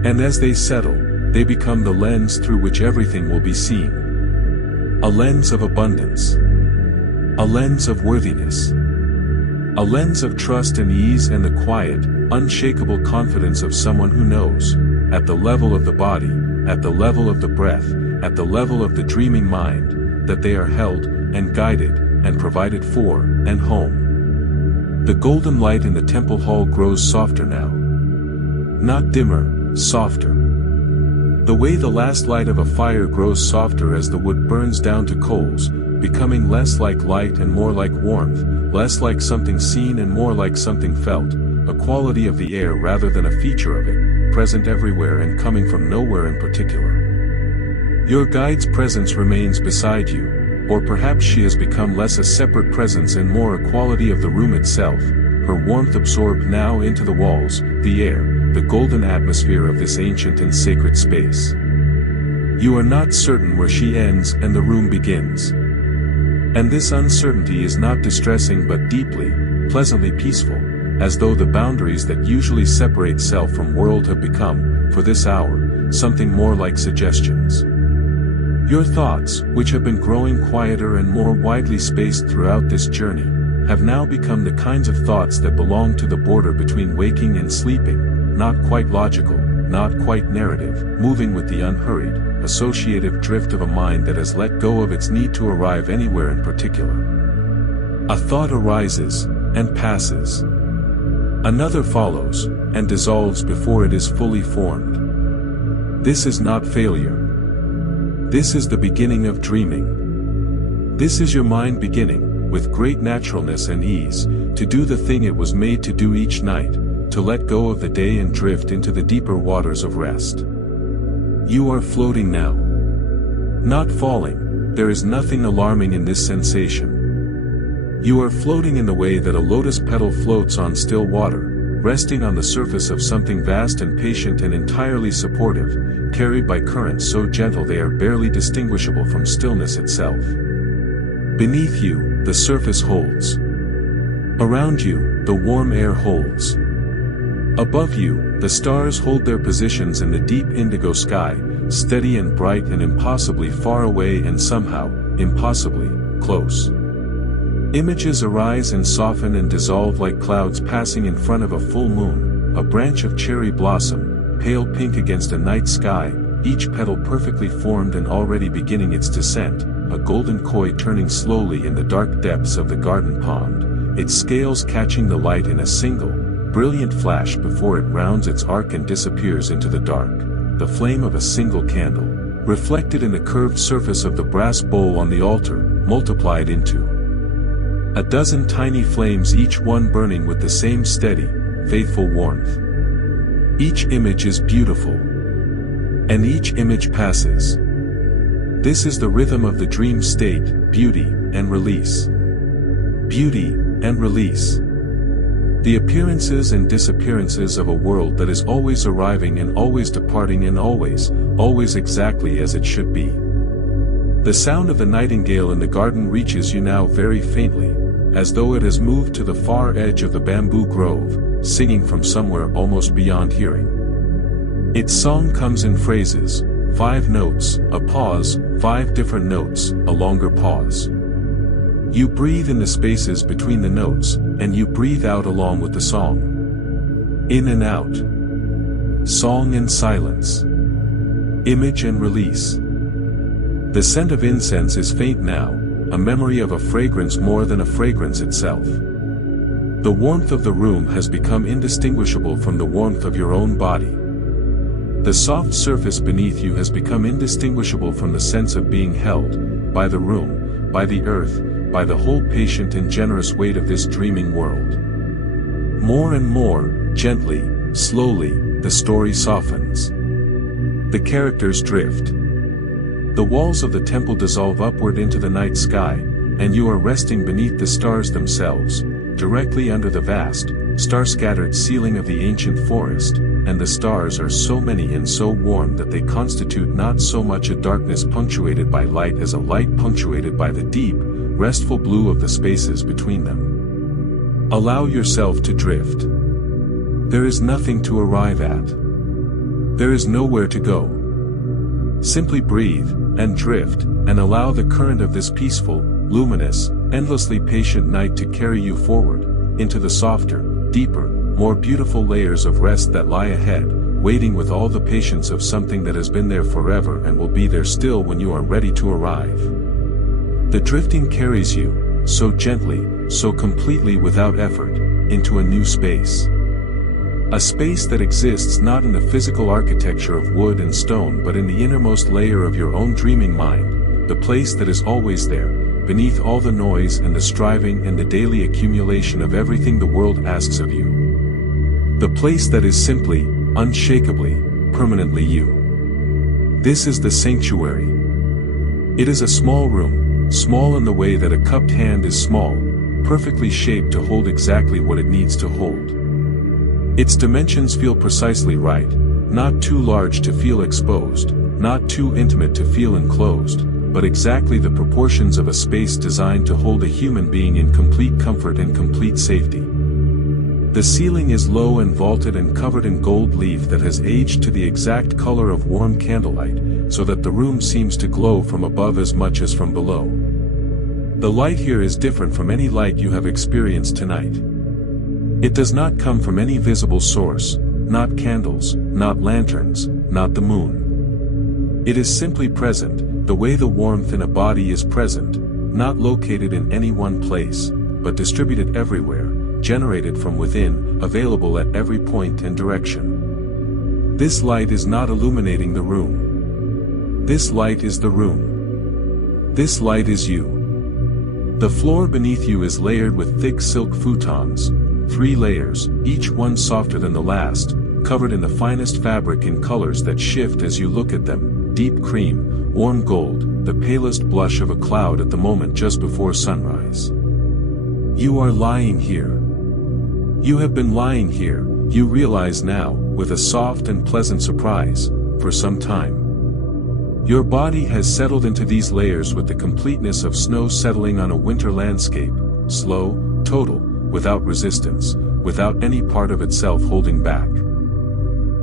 And as they settle, they become the lens through which everything will be seen. A lens of abundance. A lens of worthiness. A lens of trust and ease and the quiet, unshakable confidence of someone who knows, at the level of the body, at the level of the breath, at the level of the dreaming mind, that they are held, and guided, and provided for, and home. The golden light in the temple hall grows softer now. Not dimmer, softer. The way the last light of a fire grows softer as the wood burns down to coals, becoming less like light and more like warmth, less like something seen and more like something felt, a quality of the air rather than a feature of it, present everywhere and coming from nowhere in particular. Your guide's presence remains beside you, or perhaps she has become less a separate presence and more a quality of the room itself, her warmth absorbed now into the walls, the air, the golden atmosphere of this ancient and sacred space. You are not certain where she ends and the room begins. And this uncertainty is not distressing but deeply, pleasantly peaceful, as though the boundaries that usually separate self from world have become, for this hour, something more like suggestions. Your thoughts, which have been growing quieter and more widely spaced throughout this journey, have now become the kinds of thoughts that belong to the border between waking and sleeping, not quite logical, not quite narrative, moving with the unhurried, associative drift of a mind that has let go of its need to arrive anywhere in particular. A thought arises, and passes. Another follows, and dissolves before it is fully formed. This is not failure. This is the beginning of dreaming. This is your mind beginning, with great naturalness and ease, to do the thing it was made to do each night, to let go of the day and drift into the deeper waters of rest. You are floating now. Not falling, there is nothing alarming in this sensation. You are floating in the way that a lotus petal floats on still water, resting on the surface of something vast and patient and entirely supportive, carried by currents so gentle they are barely distinguishable from stillness itself. Beneath you, the surface holds. Around you, the warm air holds. Above you, the stars hold their positions in the deep indigo sky, steady and bright and impossibly far away and somehow, impossibly, close. Images arise and soften and dissolve like clouds passing in front of a full moon, a branch of cherry blossom, pale pink against a night sky, each petal perfectly formed and already beginning its descent, a golden koi turning slowly in the dark depths of the garden pond, its scales catching the light in a single, brilliant flash before it rounds its arc and disappears into the dark, the flame of a single candle, reflected in the curved surface of the brass bowl on the altar, multiplied into a dozen tiny flames, each one burning with the same steady, faithful warmth. Each image is beautiful. And each image passes. This is the rhythm of the dream state, beauty and release. Beauty and release. The appearances and disappearances of a world that is always arriving and always departing and always, always exactly as it should be. The sound of the nightingale in the garden reaches you now very faintly, as though it has moved to the far edge of the bamboo grove, singing from somewhere almost beyond hearing. Its song comes in phrases, 5 notes, a pause, 5 different notes, a longer pause. You breathe in the spaces between the notes, and you breathe out along with the song. In and out. Song and silence. Image and release. The scent of incense is faint now, a memory of a fragrance more than a fragrance itself. The warmth of the room has become indistinguishable from the warmth of your own body. The soft surface beneath you has become indistinguishable from the sense of being held, by the room, by the earth, by the whole patient and generous weight of this dreaming world. More and more, gently, slowly, the story softens. The characters drift. The walls of the temple dissolve upward into the night sky, and you are resting beneath the stars themselves, directly under the vast, star-scattered ceiling of the ancient forest, and the stars are so many and so warm that they constitute not so much a darkness punctuated by light as a light punctuated by the deep, restful blue of the spaces between them. Allow yourself to drift. There is nothing to arrive at. There is nowhere to go. Simply breathe, and drift, and allow the current of this peaceful, luminous, endlessly patient night to carry you forward, into the softer, deeper, more beautiful layers of rest that lie ahead, waiting with all the patience of something that has been there forever and will be there still when you are ready to arrive. The drifting carries you, so gently, so completely without effort, into a new space. A space that exists not in the physical architecture of wood and stone but in the innermost layer of your own dreaming mind, the place that is always there, beneath all the noise and the striving and the daily accumulation of everything the world asks of you. The place that is simply, unshakably, permanently you. This is the sanctuary. It is a small room, small in the way that a cupped hand is small, perfectly shaped to hold exactly what it needs to hold. Its dimensions feel precisely right, not too large to feel exposed, not too intimate to feel enclosed, but exactly the proportions of a space designed to hold a human being in complete comfort and complete safety. The ceiling is low and vaulted and covered in gold leaf that has aged to the exact color of warm candlelight, so that the room seems to glow from above as much as from below. The light here is different from any light you have experienced tonight. It does not come from any visible source, not candles, not lanterns, not the moon. It is simply present, the way the warmth in a body is present, not located in any one place, but distributed everywhere, generated from within, available at every point and direction. This light is not illuminating the room. This light is the room. This light is you. The floor beneath you is layered with thick silk futons, 3 layers, each one softer than the last, covered in the finest fabric in colors that shift as you look at them, deep cream, warm gold, the palest blush of a cloud at the moment just before sunrise. You are lying here. You have been lying here, you realize now, with a soft and pleasant surprise, for some time. Your body has settled into these layers with the completeness of snow settling on a winter landscape, slow, total, without resistance, without any part of itself holding back.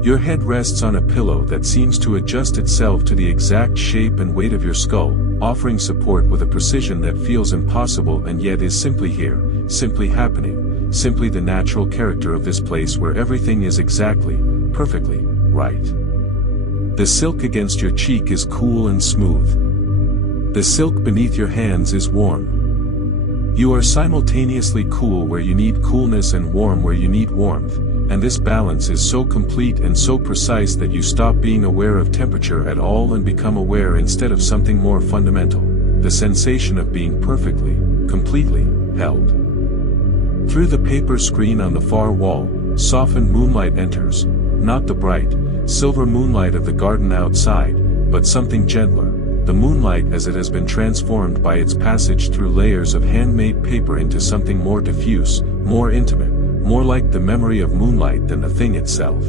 Your head rests on a pillow that seems to adjust itself to the exact shape and weight of your skull, offering support with a precision that feels impossible and yet is simply here, simply happening, simply the natural character of this place where everything is exactly, perfectly, right. The silk against your cheek is cool and smooth. The silk beneath your hands is warm. You are simultaneously cool where you need coolness and warm where you need warmth, and this balance is so complete and so precise that you stop being aware of temperature at all and become aware instead of something more fundamental, the sensation of being perfectly, completely, held. Through the paper screen on the far wall, softened moonlight enters, not the bright, silver moonlight of the garden outside, but something gentler, the moonlight as it has been transformed by its passage through layers of handmade paper into something more diffuse, more intimate, more like the memory of moonlight than the thing itself.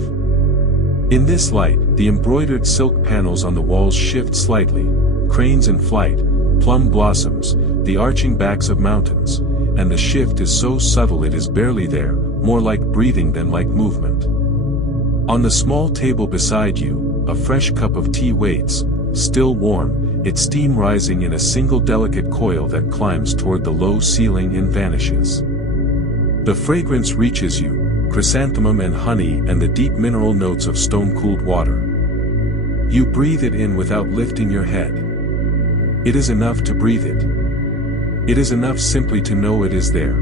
In this light, the embroidered silk panels on the walls shift slightly, cranes in flight, plum blossoms, the arching backs of mountains, and the shift is so subtle it is barely there, more like breathing than like movement. On the small table beside you, a fresh cup of tea waits, still warm, its steam rising in a single delicate coil that climbs toward the low ceiling and vanishes. The fragrance reaches you, chrysanthemum and honey and the deep mineral notes of stone-cooled water. You breathe it in without lifting your head. It is enough to breathe it. It is enough simply to know it is there.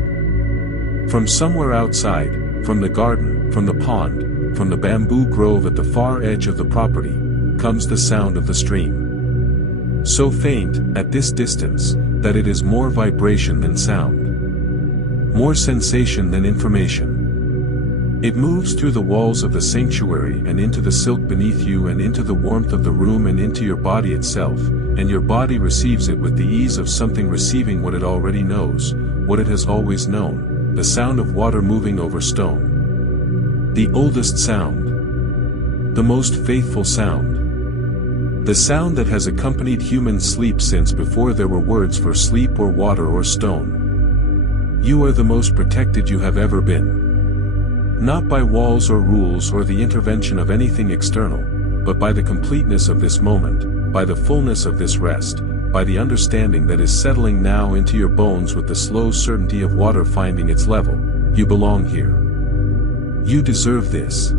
From somewhere outside, from the garden, from the pond, from the bamboo grove at the far edge of the property, comes the sound of the stream. So faint, at this distance, that it is more vibration than sound. More sensation than information. It moves through the walls of the sanctuary and into the silk beneath you and into the warmth of the room and into your body itself, and your body receives it with the ease of something receiving what it already knows, what it has always known, the sound of water moving over stone. The oldest sound. The most faithful sound. The sound that has accompanied human sleep since before there were words for sleep or water or stone. You are the most protected you have ever been. Not by walls or rules or the intervention of anything external, but by the completeness of this moment, by the fullness of this rest, by the understanding that is settling now into your bones with the slow certainty of water finding its level. You belong here. You deserve this.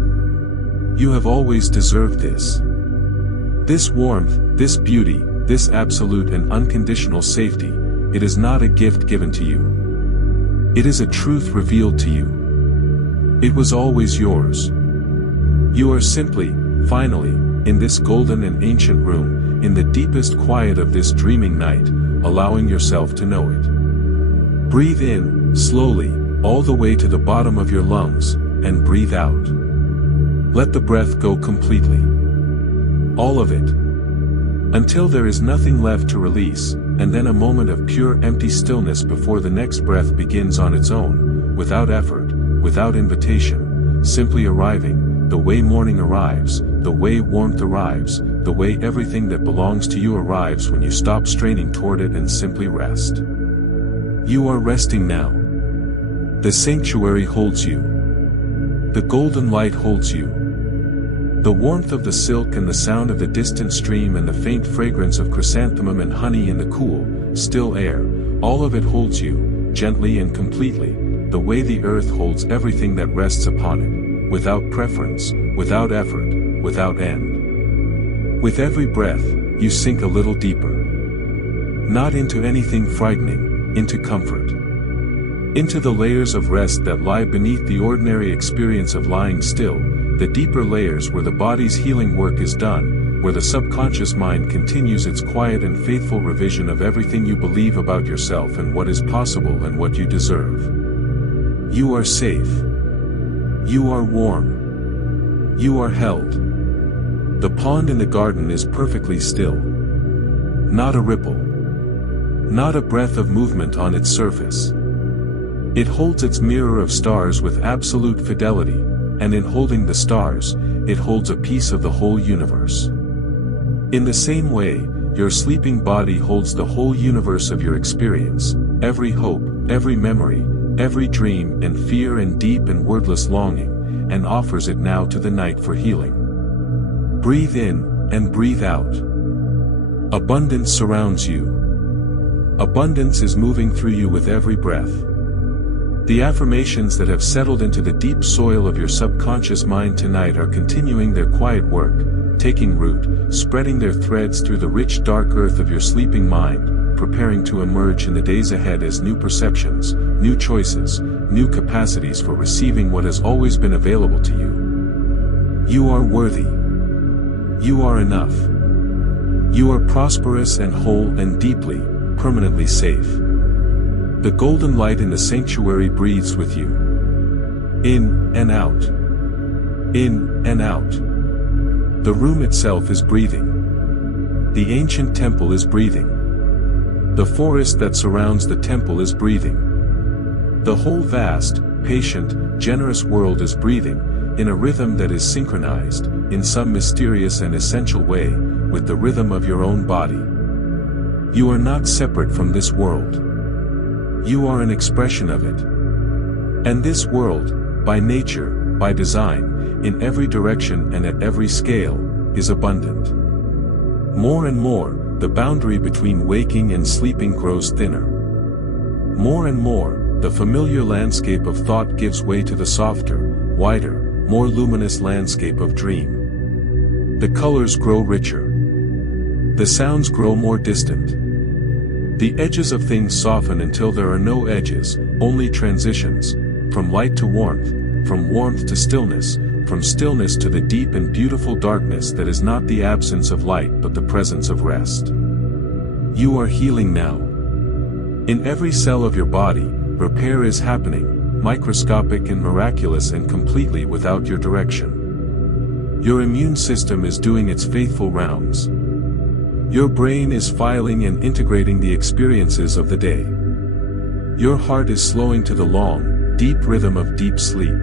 You have always deserved this. This warmth, this beauty, this absolute and unconditional safety, it is not a gift given to you. It is a truth revealed to you. It was always yours. You are simply, finally, in this golden and ancient room, in the deepest quiet of this dreaming night, allowing yourself to know it. Breathe in, slowly, all the way to the bottom of your lungs, and breathe out. Let the breath go completely. All of it. Until there is nothing left to release, and then a moment of pure empty stillness before the next breath begins on its own, without effort, without invitation, simply arriving, the way morning arrives, the way warmth arrives, the way everything that belongs to you arrives when you stop straining toward it and simply rest. You are resting now. The sanctuary holds you. The golden light holds you. The warmth of the silk and the sound of the distant stream and the faint fragrance of chrysanthemum and honey in the cool, still air, all of it holds you, gently and completely, the way the earth holds everything that rests upon it, without preference, without effort, without end. With every breath, you sink a little deeper. Not into anything frightening, into comfort. Into the layers of rest that lie beneath the ordinary experience of lying still, the deeper layers where the body's healing work is done, where the subconscious mind continues its quiet and faithful revision of everything you believe about yourself and what is possible and what you deserve. You are safe. You are warm. You are held. The pond in the garden is perfectly still. Not a ripple. Not a breath of movement on its surface. It holds its mirror of stars with absolute fidelity, and in holding the stars, it holds a piece of the whole universe. In the same way, your sleeping body holds the whole universe of your experience, every hope, every memory, every dream and fear and deep and wordless longing, and offers it now to the night for healing. Breathe in, and breathe out. Abundance surrounds you. Abundance is moving through you with every breath. The affirmations that have settled into the deep soil of your subconscious mind tonight are continuing their quiet work, taking root, spreading their threads through the rich dark earth of your sleeping mind, preparing to emerge in the days ahead as new perceptions, new choices, new capacities for receiving what has always been available to you. You are worthy. You are enough. You are prosperous and whole and deeply, permanently safe. The golden light in the sanctuary breathes with you. In and out. In and out. The room itself is breathing. The ancient temple is breathing. The forest that surrounds the temple is breathing. The whole vast, patient, generous world is breathing, in a rhythm that is synchronized, in some mysterious and essential way, with the rhythm of your own body. You are not separate from this world. You are an expression of it. And this world, by nature, by design, in every direction and at every scale, is abundant. More and more, the boundary between waking and sleeping grows thinner. More and more, the familiar landscape of thought gives way to the softer, wider, more luminous landscape of dream. The colors grow richer. The sounds grow more distant. The edges of things soften until there are no edges, only transitions, from light to warmth, from warmth to stillness, from stillness to the deep and beautiful darkness that is not the absence of light but the presence of rest. You are healing now. In every cell of your body, repair is happening, microscopic and miraculous and completely without your direction. Your immune system is doing its faithful rounds. Your brain is filing and integrating the experiences of the day. Your heart is slowing to the long, deep rhythm of deep sleep.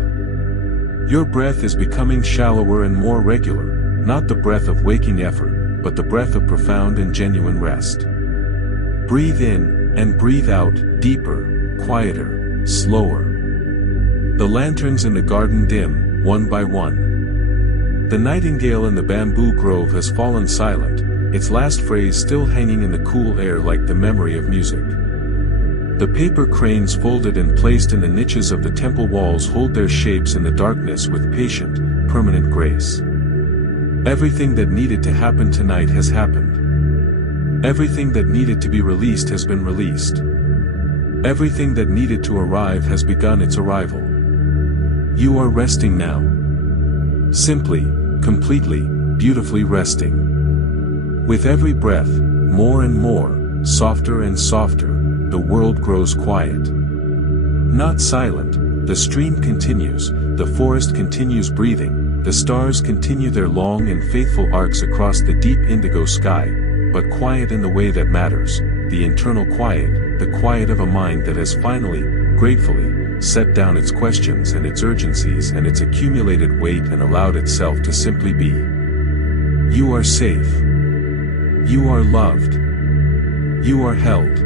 Your breath is becoming shallower and more regular, not the breath of waking effort, but the breath of profound and genuine rest. Breathe in, and breathe out, deeper, quieter, slower. The lanterns in the garden dim, one by one. The nightingale in the bamboo grove has fallen silent, its last phrase still hanging in the cool air like the memory of music. The paper cranes folded and placed in the niches of the temple walls hold their shapes in the darkness with patient, permanent grace. Everything that needed to happen tonight has happened. Everything that needed to be released has been released. Everything that needed to arrive has begun its arrival. You are resting now. Simply, completely, beautifully resting. With every breath, more and more, softer and softer, the world grows quiet. Not silent, the stream continues, the forest continues breathing, the stars continue their long and faithful arcs across the deep indigo sky, but quiet in the way that matters, the internal quiet, the quiet of a mind that has finally, gratefully, set down its questions and its urgencies and its accumulated weight and allowed itself to simply be. You are safe. You are loved. You are held.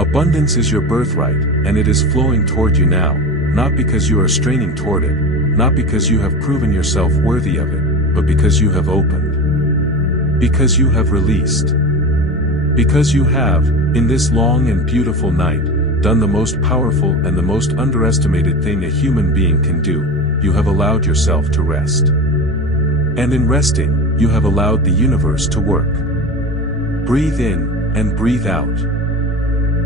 Abundance is your birthright, and it is flowing toward you now, not because you are straining toward it, not because you have proven yourself worthy of it, but because you have opened. Because you have released. Because you have, in this long and beautiful night, done the most powerful and the most underestimated thing a human being can do, you have allowed yourself to rest. And in resting, you have allowed the universe to work. Breathe in, and breathe out.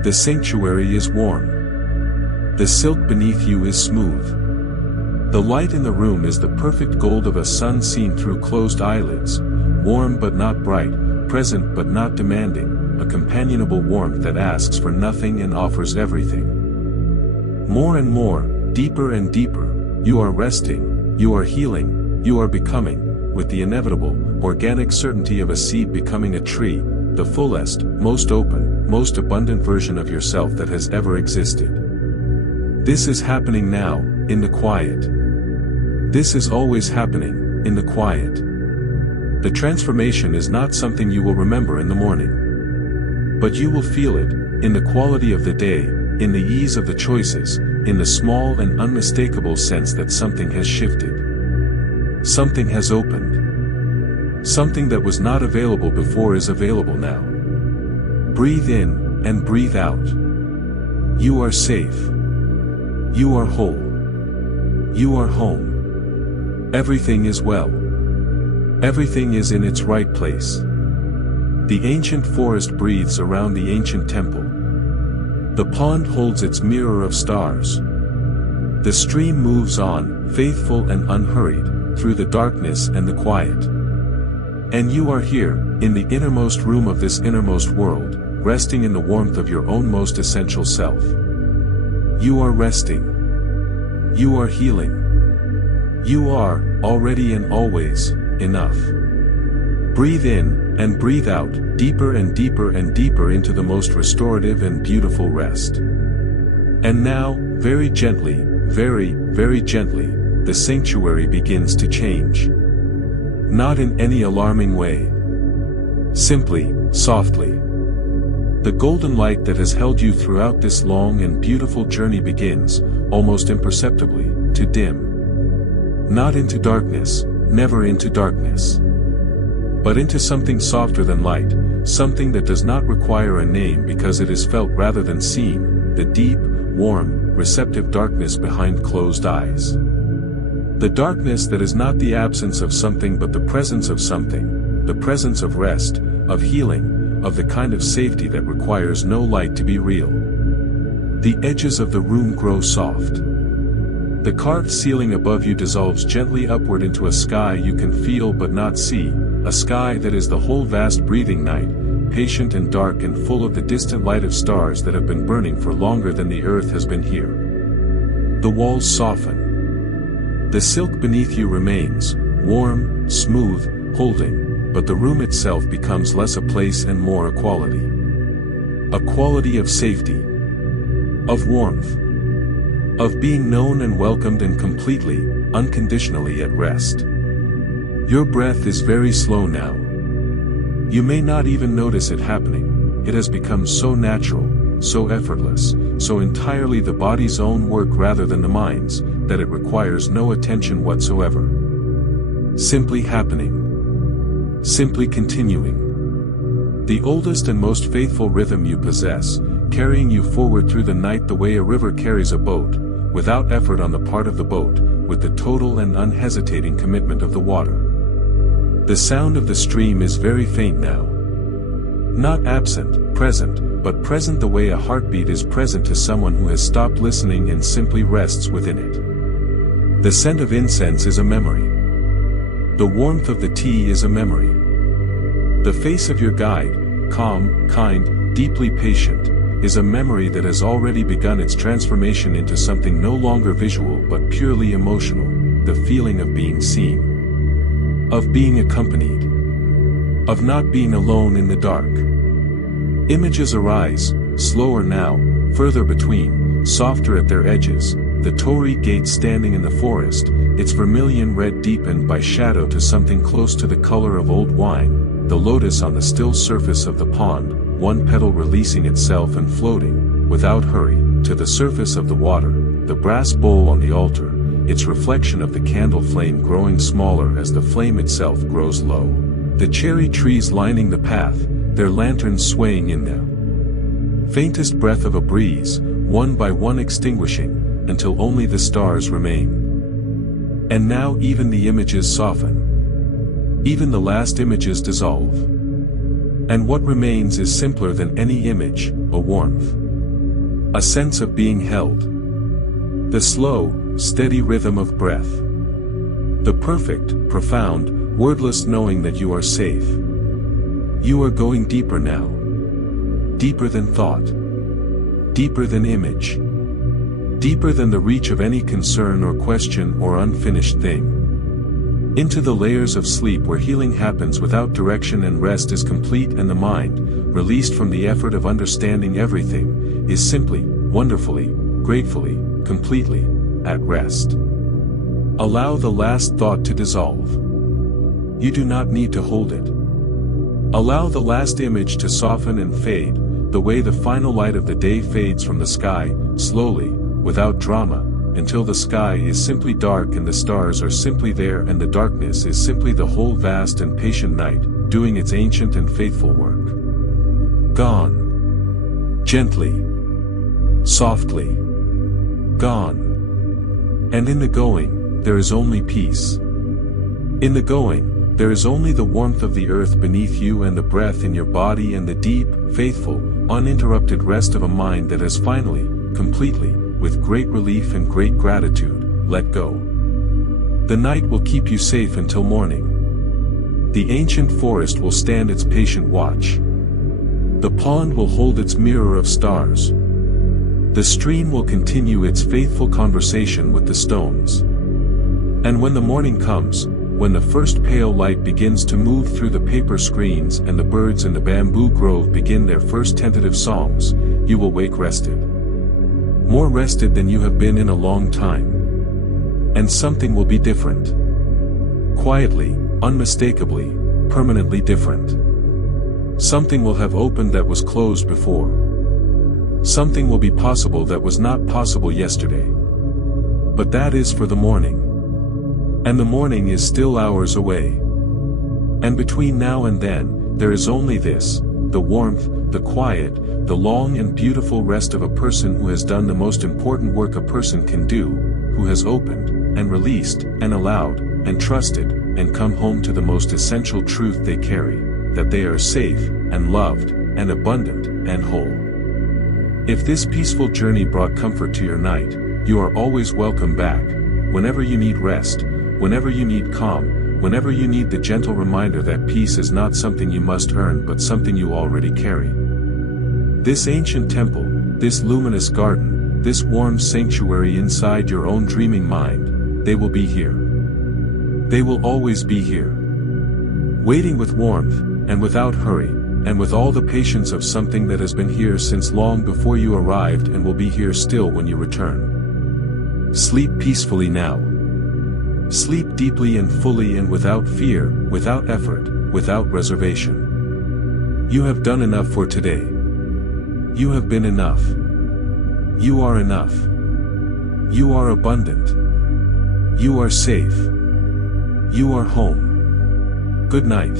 The sanctuary is warm. The silk beneath you is smooth. The light in the room is the perfect gold of a sun seen through closed eyelids, warm but not bright, present but not demanding, a companionable warmth that asks for nothing and offers everything. More and more, deeper and deeper, you are resting, you are healing, you are becoming, with the inevitable, organic certainty of a seed becoming a tree, the fullest, most open, most abundant version of yourself that has ever existed. This is happening now, in the quiet. This is always happening, in the quiet. The transformation is not something you will remember in the morning. But you will feel it, in the quality of the day, in the ease of the choices, in the small and unmistakable sense that something has shifted. Something has opened. Something that was not available before is available now. Breathe in, and breathe out. You are safe. You are whole. You are home. Everything is well. Everything is in its right place. The ancient forest breathes around the ancient temple. The pond holds its mirror of stars. The stream moves on, faithful and unhurried, through the darkness and the quiet. And you are here, in the innermost room of this innermost world, resting in the warmth of your own most essential self. You are resting. You are healing. You are, already and always, enough. Breathe in, and breathe out, deeper and deeper and deeper into the most restorative and beautiful rest. And now, very gently, very, very gently, the sanctuary begins to change. Not in any alarming way. Simply, softly. The golden light that has held you throughout this long and beautiful journey begins, almost imperceptibly, to dim. Not into darkness, never into darkness. But into something softer than light, something that does not require a name because it is felt rather than seen, the deep, warm, receptive darkness behind closed eyes. The darkness that is not the absence of something but the presence of something, the presence of rest, of healing, of the kind of safety that requires no light to be real. The edges of the room grow soft. The carved ceiling above you dissolves gently upward into a sky you can feel but not see, a sky that is the whole vast breathing night, patient and dark and full of the distant light of stars that have been burning for longer than the earth has been here. The walls soften. The silk beneath you remains, warm, smooth, holding, but the room itself becomes less a place and more a quality. A quality of safety. Of warmth. Of being known and welcomed and completely, unconditionally at rest. Your breath is very slow now. You may not even notice it happening, it has become so natural, so effortless, so entirely the body's own work rather than the mind's, that it requires no attention whatsoever. Simply happening. Simply continuing. The oldest and most faithful rhythm you possess, carrying you forward through the night the way a river carries a boat, without effort on the part of the boat, with the total and unhesitating commitment of the water. The sound of the stream is very faint now. Not absent, present, but present the way a heartbeat is present to someone who has stopped listening and simply rests within it. The scent of incense is a memory. The warmth of the tea is a memory. The face of your guide, calm, kind, deeply patient, is a memory that has already begun its transformation into something no longer visual but purely emotional, the feeling of being seen, of being accompanied, of not being alone in the dark. Images arise, slower now, further between, softer at their edges, the torii gate standing in the forest, its vermilion red deepened by shadow to something close to the color of old wine, the lotus on the still surface of the pond, one petal releasing itself and floating, without hurry, to the surface of the water, the brass bowl on the altar, its reflection of the candle flame growing smaller as the flame itself grows low. The cherry trees lining the path, their lanterns swaying in the faintest breath of a breeze, one by one extinguishing, until only the stars remain. And now even the images soften. Even the last images dissolve. And what remains is simpler than any image, a warmth. A sense of being held. The slow, steady rhythm of breath. The perfect, profound, wordless knowing that you are safe. You are going deeper now. Deeper than thought. Deeper than image. Deeper than the reach of any concern or question or unfinished thing. Into the layers of sleep where healing happens without direction and rest is complete and the mind, released from the effort of understanding everything, is simply, wonderfully, gratefully, completely, at rest. Allow the last thought to dissolve. You do not need to hold it. Allow the last image to soften and fade, the way the final light of the day fades from the sky, slowly, without drama, until the sky is simply dark and the stars are simply there and the darkness is simply the whole vast and patient night, doing its ancient and faithful work. Gone. Gently. Softly. Gone. And in the going, there is only peace. In the going, there is only the warmth of the earth beneath you and the breath in your body and the deep, faithful, uninterrupted rest of a mind that has finally, completely, with great relief and great gratitude, let go. The night will keep you safe until morning. The ancient forest will stand its patient watch. The pond will hold its mirror of stars. The stream will continue its faithful conversation with the stones. And when the morning comes, when the first pale light begins to move through the paper screens and the birds in the bamboo grove begin their first tentative songs, you will wake rested. More rested than you have been in a long time. And something will be different. Quietly, unmistakably, permanently different. Something will have opened that was closed before. Something will be possible that was not possible yesterday. But that is for the morning. And the morning is still hours away. And between now and then, there is only this, the warmth, the quiet, the long and beautiful rest of a person who has done the most important work a person can do, who has opened, and released, and allowed, and trusted, and come home to the most essential truth they carry, that they are safe, and loved, and abundant, and whole. If this peaceful journey brought comfort to your night, you are always welcome back, whenever you need rest, whenever you need calm, whenever you need the gentle reminder that peace is not something you must earn but something you already carry. This ancient temple, this luminous garden, this warm sanctuary inside your own dreaming mind, they will be here. They will always be here. Waiting with warmth, and without hurry, and with all the patience of something that has been here since long before you arrived and will be here still when you return. Sleep peacefully now. Sleep deeply and fully and without fear, without effort, without reservation. You have done enough for today. You have been enough. You are enough. You are abundant. You are safe. You are home. Good night.